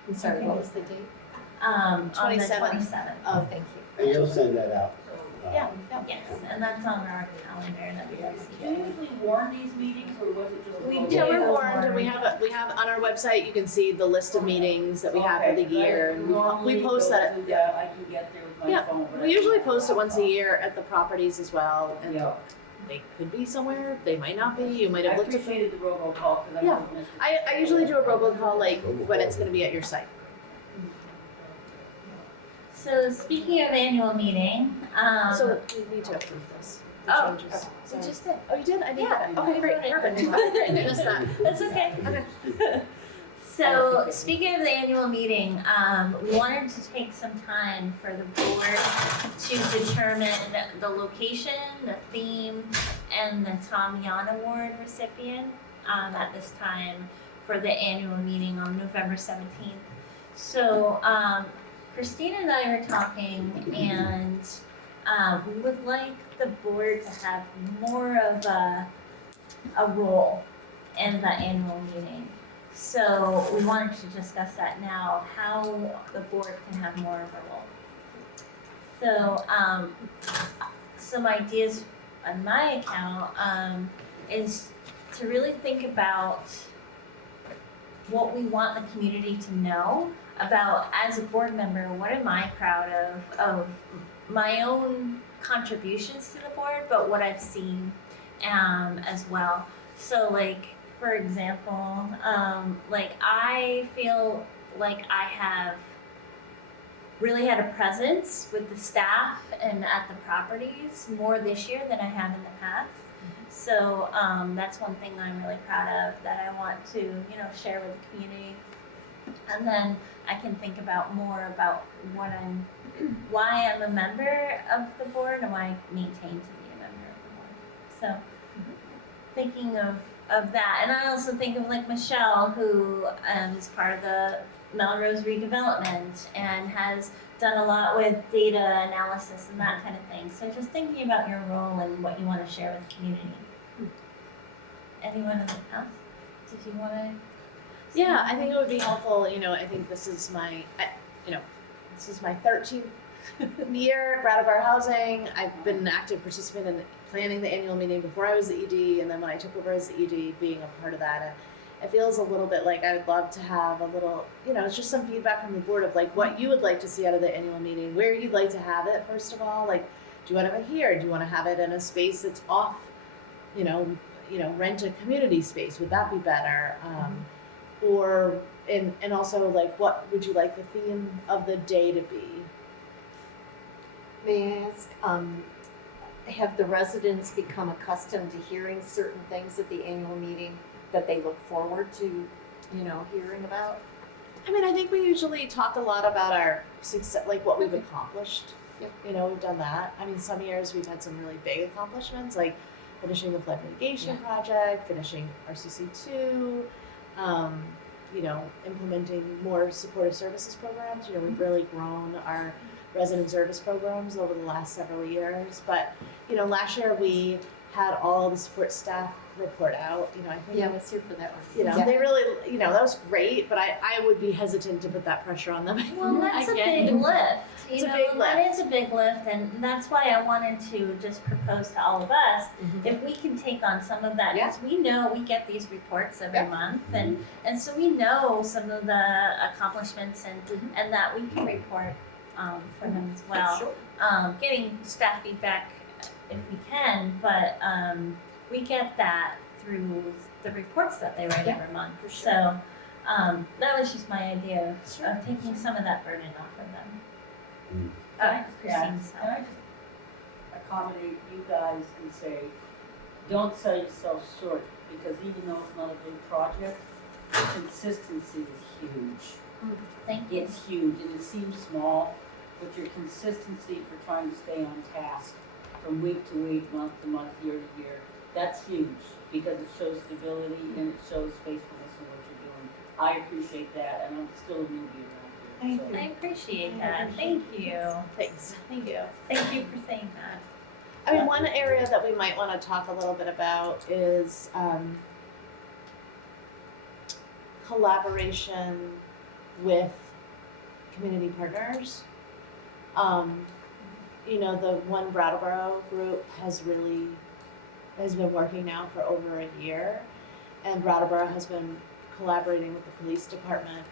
I'm sorry, what was the date? On the 27th. 27th. Oh, thank you. And you'll send that out. Yeah. Yes, and that's on our calendar that we have. Do you usually warn these meetings, or was it just? We a do. Yeah, we're Yeah. warned, and we have on our website, you can see the list of meetings that we have for the year, and we post that. I can get there with my Yeah, phone. but We usually post it once a year at the properties as well, and Yeah. they could be somewhere, they might not be, you might I have looked at them. appreciated the robocall, because I Yeah. don't miss it. I usually do a robocall like when it's gonna be at your site. So speaking of annual meeting, So we need to approve this. The Oh, changes. we So- just did. Oh, you did? I need Yeah, that. Okay, we great, voted. perfect. Great, I missed that. That's okay. Okay. So speaking of the annual meeting, we wanted to take some time for the board to determine the location, the theme, and the Thom Yahn Award recipient at this time for the annual meeting on November 17th. So Christina and I were talking, and we would like the board to have more of a role in the annual meeting. So we wanted to discuss that now, how the board can have more of a role. So some ideas on my account is to really think about what we want the community to know about, as a board member, what am I proud of my own contributions to the board, but what I've seen as well. So like, for example, like I feel like I have really had a presence with the staff and at the properties more this year than I have in the past. So that's one thing I'm really proud of that I want to, share with the community. And then I can think about more about why I'm a member of the board and why I maintain to be a member of the board. So thinking of that, and I also think of like Michelle, who is part of the Melrose Redevelopment and has done a lot with data analysis and that kind of thing. So just thinking about your role and what you want to share with the community. Anyone else? Did you want to? Yeah, I think it would be helpful, I think this is my 13th year at Brattleboro Housing. I've been an active participant in planning the annual meeting before I was the ED, and then when I took over as the ED, being a part of that. And it feels a little bit like I would love to have a little, it's just some feedback from the board of like what you would like to see out of the annual meeting, where you'd like to have it, first of all. Like, do you want to have it here? Do you want to have it in a space that's off, rent a community space? Would that be better? Or, and also like, what would you like the theme of the day to be? May I ask, have the residents become accustomed to hearing certain things at the annual meeting that they look forward to, hearing about? I mean, I think we usually talk a lot about our success, like what we've accomplished. Yep. We've done that. I mean, some years we've had some really big accomplishments, like finishing the flood mitigation project, finishing RCC2, implementing more supportive services programs. We've really grown our resident service programs over the last several years. But, last year we had all the support staff report out. I think Yeah, I was here for that one. they really, that was great, but I would be hesitant to put that pressure on them. Well, that's a Again. big lift. It's a big That lift. is a big lift, and that's why I wanted to just propose to all of us, if we can take on some of that, because we know we get these reports every month, and so we know some of the accomplishments and that we can report for them as well. Sure. Getting staff feedback if we can, but we get that through the reports that they write every month. For sure. So that was just my idea of taking some of that burden off of them. Christine's Can I just accommodate you guys and say, don't sell yourself short, because even though it's not a big project, consistency is huge. Thank you. It's huge, and it seems small, but your consistency for trying to stay on task from week to week, month to month, year to year, that's huge, because it shows stability and it shows faithfulness in what you're doing. I appreciate that, and I'm still a newbie around here. I appreciate that. Thank you. Thanks. Thank you. Thank you for saying that. I mean, one area that we might want to talk a little bit about is collaboration with community partners. You know, the One Brattleboro group has been working now for over a year, and Brattleboro has been collaborating with the police department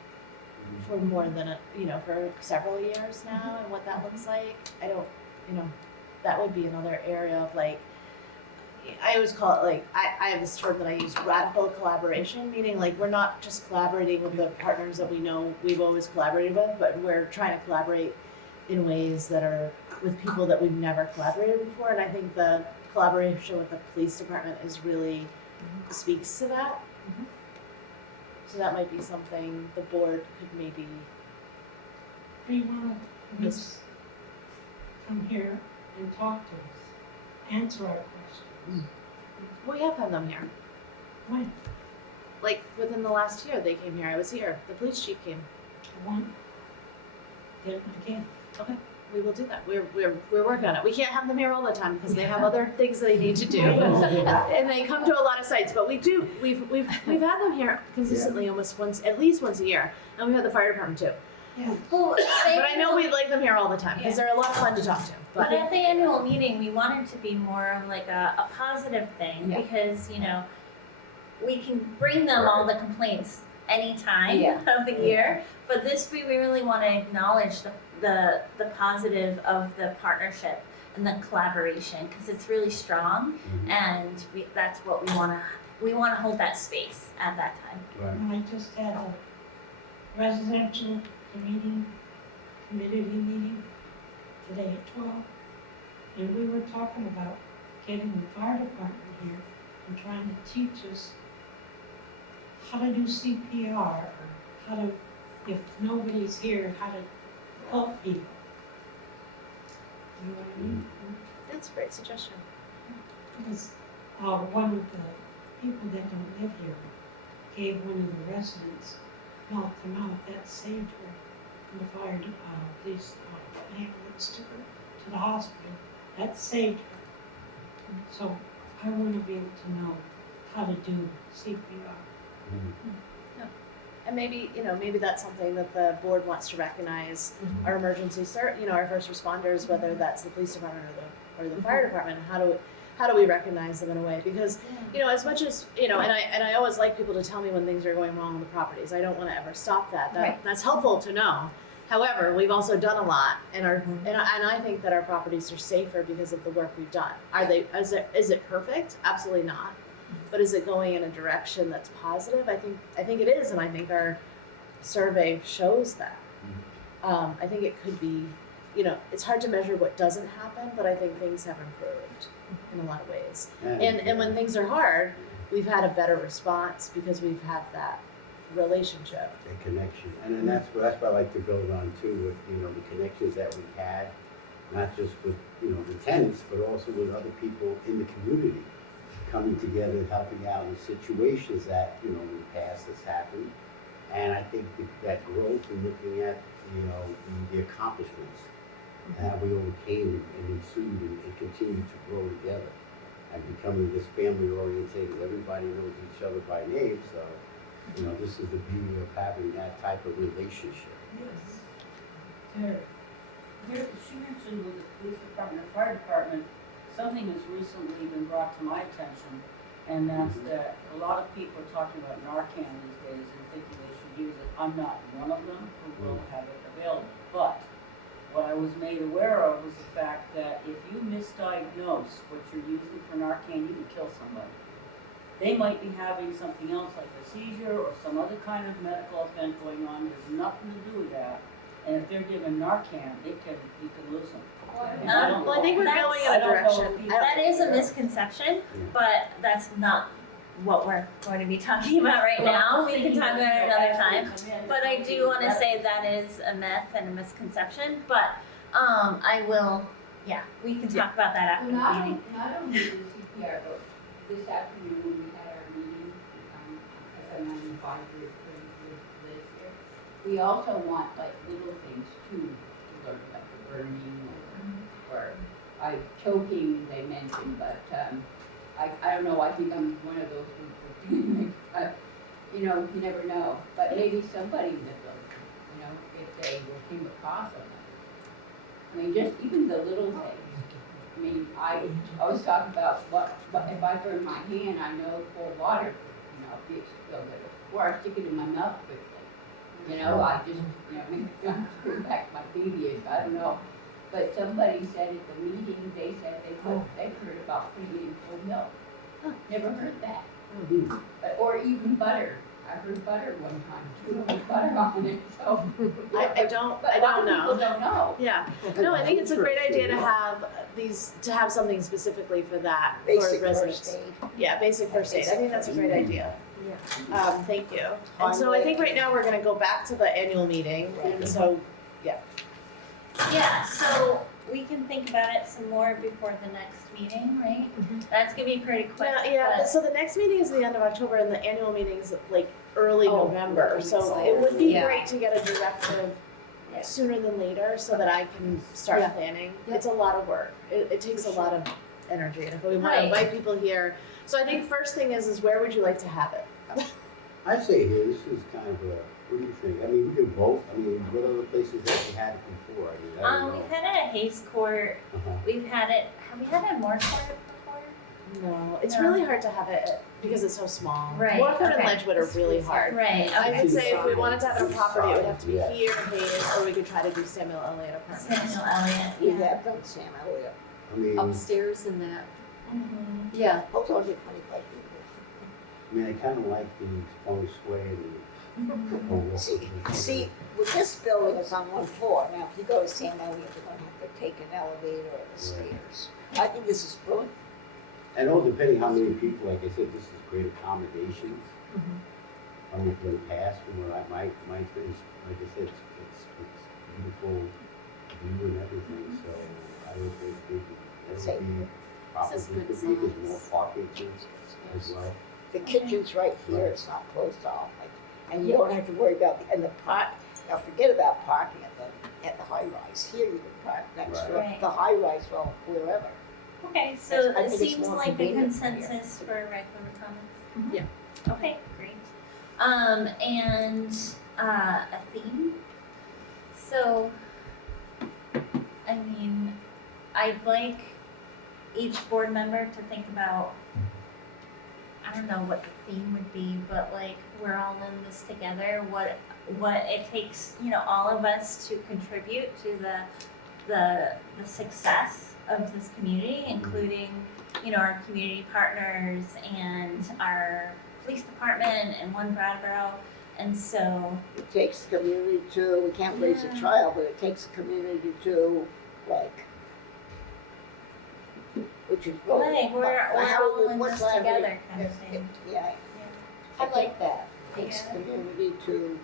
for more than for several years now. And what that looks like, that would be another area of like, I always call it like, I have this term that I use, radical collaboration, meaning like we're not just collaborating with the partners that we know we've always collaborated with, but we're trying to collaborate in ways that are with people that we've never collaborated before. And I think the collaboration with the police department speaks to that. So that might be something the board could maybe. Do you want to come here and talk to us, answer our questions? We have had them here. When? Like within the last year, they came here. I was here. The police chief came. One? Then again. Okay, we will do that. We're working on it. We can't have them here all the time because they have other things they need to do, and they come to a lot of sites. But we do. We've had them here consistently, at least once a year, and we have the fire department too. Yeah. Well, But I know we'd like them here all the time because they're a lot of fun to talk to. But at the annual meeting, we want it to be more of like a positive thing Yeah. because, we can bring them all the complaints anytime Yeah. of the year. But this, we really want to acknowledge the positive of the partnership and the collaboration because it's really strong, and that's what we want to hold that space at that time. Right. I just had a residential community meeting today at 12, and we were talking about getting the fire department here and trying to teach us how to do CPR, or how to, if nobody's here, how to help people. You know what I mean? That's a great suggestion. Because one of the people that don't live here gave one of the residents, helped them out, that saved her from the fire, police ambulance took her to the hospital, that saved her. So I want to be able to know how to do CPR. And maybe that's something that the board wants to recognize our emergency our first responders, whether that's the police department or the fire department. How do we recognize them in a way? Because as much as and I always like people to tell me when things are going wrong on the properties. I don't want to ever stop that. That's helpful to know. However, we've also done a lot, and I think that our properties are safer because of the work we've done. Is it perfect? Absolutely not. But is it going in a direction that's positive? I think it is, and I think our survey shows that. I think it could be, it's hard to measure what doesn't happen, but I think things have improved in a lot of ways. And when things are hard, we've had a better response because we've had that relationship. A connection, and then that's what I like to build on too, with the connections that we had, not just with the tenants, but also with other people in the community, coming together and helping out in situations that in the past has happened. And I think that growth and looking at the accomplishments and how we overcame and ensued and continue to grow together and becoming this family orientated. Everybody knows each other by name, so this is the beauty of having that type of relationship. Yes. She mentioned with the police department and fire department, something has recently been brought to my attention, and that's that a lot of people are talking about Narcan these days and thinking they should use it. I'm not one of them who will have it available, but what I was made aware of was the fact that if you misdiagnose what you're using for Narcan, you can kill somebody. They might be having something else like a seizure or some other kind of medical event going on. There's nothing to do with that. And if they're given Narcan, you can lose them. I think we're going in a direction. That is a misconception, but that's not what we're going to be talking about right now. We can talk about it another time. But I do want to say that is a myth and a misconception. But we can talk about that after the meeting. Not only the CPR, but this afternoon when we had our meeting, as I'm on the advisory committee for this year, we also want like little things too to learn, like the burning or I choking, they mentioned, but, I don't know, I think I'm one of those people. You know, you never know, but maybe somebody that will, you know, if they came across them. I mean, just even the little things. I mean, I always talk about what if I burn my hand, I know cold water, you know, be exploded, or I stick it in my mouth quickly. You know, I just, you know, maybe I'm screwing back my BB, I don't know. But somebody said at the meeting, they said they heard about putting in cold milk. Never heard that. But, or even butter. I heard butter one time too, with butter on it, so. I don't But a lot of know. people don't know. Yeah, no, I think it's a great idea to have something specifically for that, for Basic residents. first aid. Yeah, basic first aid, I think that's a great idea. Yeah. Thank you. And so I think right now we're gonna go back to the annual meeting, and so, Yeah, so we can think about it some more before the next meeting, right? That's gonna be pretty quick, yeah, but so the next meeting is the end of October, and the annual meeting is like early Oh, November, really? so it would be Yeah. great to get a directive Yeah. sooner than later, so that I can start Yeah. planning. Yeah. It's a lot of work, it takes a lot of energy, and if we wanna Right. invite people here, so I think first thing is where would you like to have it? I say here, this is kind of a, what do you think? I mean, we could vote, I mean, what other places have we had it before? I mean, I don't know. we've had it at Hayes Court, Uh-huh. we've had it, have we had it at Moore Court before? No, it's No. really hard to have it because it's so small. Right, Warford and okay. Ledgewood are really hard. Right, I okay. would say if we wanted to have it on It's property, it would have to be yeah. here, Hayes, or we could try to do Samuel Elliott Apartments. Samuel Elliott, We yeah. have done Sam Elliott. I mean, Upstairs in that, Mhm. yeah. Hold on to 25 people. I mean, I kind of like the feng shui and the See, with this building is on one floor. Now, if you go to Sam Elliott, you're gonna have to take an elevator or the stairs. I think this is brilliant. And all depending how many people, like I said, this is great accommodations. I mean, for the past, from where my experience, like I said, it's beautiful view and everything, so I would think it would be probably This is good could be, there's more size. parking too as well. The kitchen's right here, it's not closed off. And you don't have to worry about, and the park, now forget about parking at the high rise. Here you can park next to Right. the high rise or wherever. Okay, so I it think it's seems more like a convenient from here. consensus for regular comments. Yeah. Okay, great. And a theme. So, I mean, I'd like each board member to think about, I don't know what the theme would be, but like, we're all in this together, what it takes, you know, all of us to contribute to the success of this community, including, you know, our community partners and our police department and One Brattleboro, and so, It takes the community to, we can't raise a Yeah. child, but it takes the community to, like, which is really. like, we're how- all in what's this that really- together kind of thing. Yeah, I like that. it takes the Yeah. community to,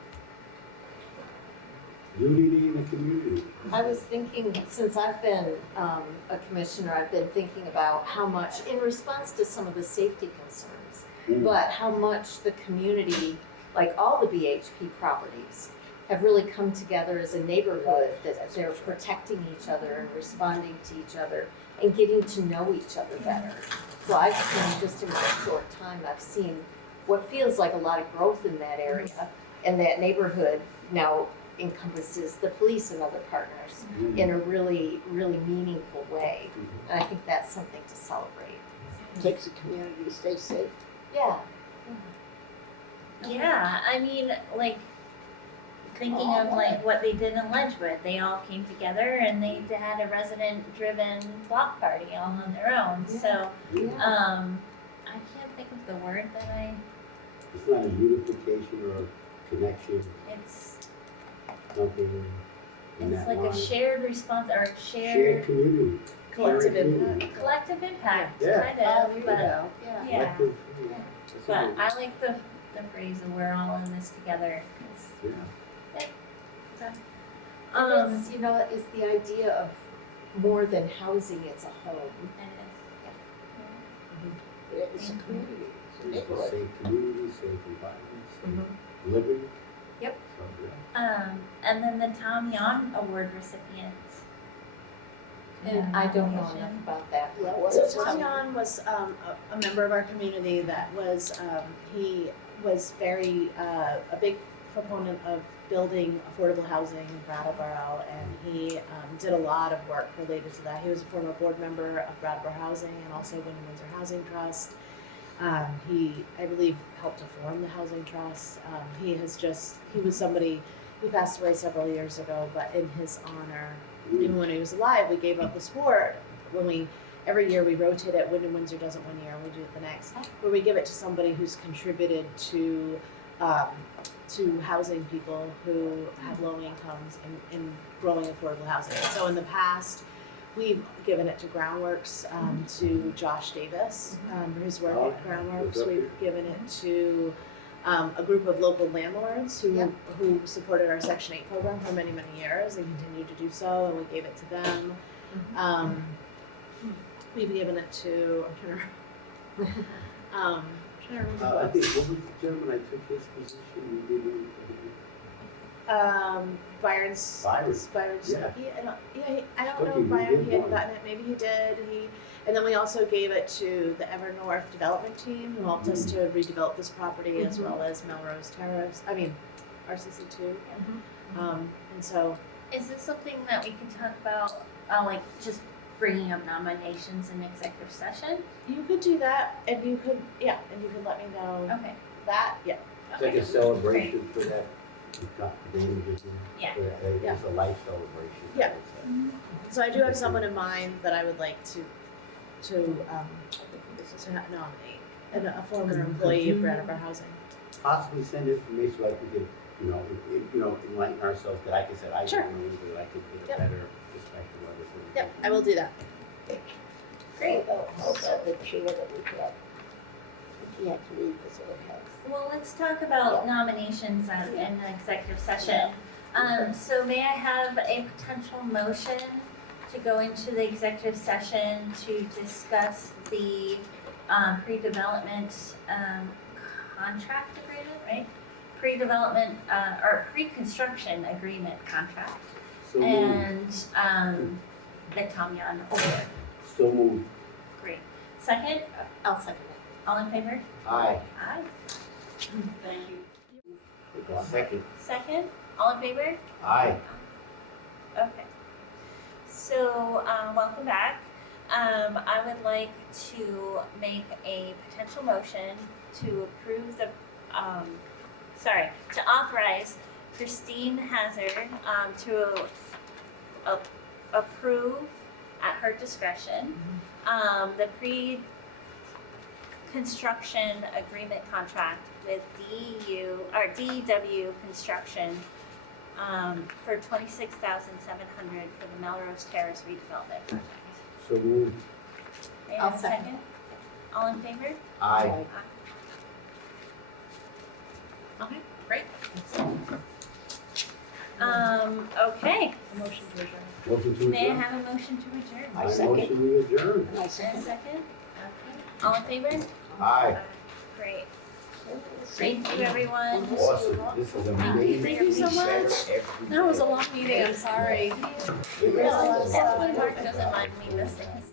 Unity in the community. I was thinking, since I've been a commissioner, I've been thinking about how much, in response to some of the safety concerns, but how much the community, like all the BHP properties, have really come together as a neighborhood, that they're protecting each other and responding to each other and getting to know each other better. So I've seen, just in my short time, I've seen what feels like a lot of growth in that area. And that neighborhood now encompasses the police and other partners in a really, really meaningful way. And I think that's something to celebrate. takes the community to stay safe. Yeah. Yeah, I mean, like, thinking of like what they did in Ledgewood, they all came together and they had a resident-driven block party all on their own, so, Yeah. I can't think of the word that It's not a unification or a connection, it's something in that like line. a shared response, or Shared community. Collective Shared impact. community. collective impact, Yeah. kind Oh, of, there you but, go. Yeah. yeah. Collective, yeah. That's But a- I like the phrase of we're all in this together, 'cause, yeah. And it's, you know, it's the idea of more than housing, it's a home. It's a community, it's a It's a neighborhood. safe community, safe environment, safe Mhm. living. Yep. So, yeah. And then the Thom Yahn Award recipients. And I don't know enough about that. Yeah, what So is it? Thom Yahn was a member of our community that was, he was very, a big proponent of building affordable housing in Brattleboro, and he did a lot of work related to that. He was a former board member of Brattleboro Housing and also Wyndham Windsor Housing Trust. He, I believe, helped to form the housing trust. He was somebody, he passed away several years ago, but in his honor, even when he was alive, we gave up the sport. Every year we rotate it. Wyndham Windsor does it one year, and we do it the next. Where we give it to somebody who's contributed to housing people who have low incomes and growing affordable housing. So in the past, we've given it to Groundworks, to Josh Davis, for his work at Groundworks. We've given it to a group of local landlords who supported our Section 8 program for many, many years and continue to do so, and we gave it to them. We've given it to, I'm trying to remember I think, what was the gentleman I took his position, we didn't, Byron's. Yeah. I don't know if Byron, he hadn't gotten it, maybe he did, and then we also gave it to the Evernorth development team, who helped us to redevelop this property, as well as Melrose Terrace, RCC two. And so, Is this something that we can talk about, like just bringing up nominations in executive session? you could do that, and you could let me know Okay. that, it's like a celebration for that, we've got the damages in. Yeah. It's a life celebration. I Yeah. would say. So I do have someone in mind that I would like to nominate, and a former employee of Brattleboro Housing. Possibly send it to me so I could get, enlighten ourselves, that like I said, I Sure. don't know either, I could get a better perspective of it. Yep, I will do that. Great. How about the chair that we had? She had to leave because of her health. Well, let's talk about nominations in the executive session. So may I have a potential motion to go into the executive session to discuss the pre-development contract agreement, right? Pre-development or pre-construction agreement contract So moved. and the Thom Yahn award. So moved. Great. Second, I'll second it. all in favor? Aye. Aye. Thank you. Second. Second, all in favor? Aye. Okay. So, welcome back. I would like to make a potential motion to approve to authorize Christine Hazard to approve at her discretion the pre-construction agreement contract with DW Construction for $26,700 for the Melrose Terrace redevelopment project. So moved. May I I'll have a second. second? All in favor? Aye. Okay, great. Okay, Motion to adjourn. Motion to may I adjourn. have a motion to adjourn? I second. Motion we adjourn. And I And said, a second? Okay, all in favor? Aye. Great. Thank you, everyone. Awesome. This is amazing. Thank you so much. Every That was a day. long meeting, I'm sorry. That's why Mark doesn't mind me missing his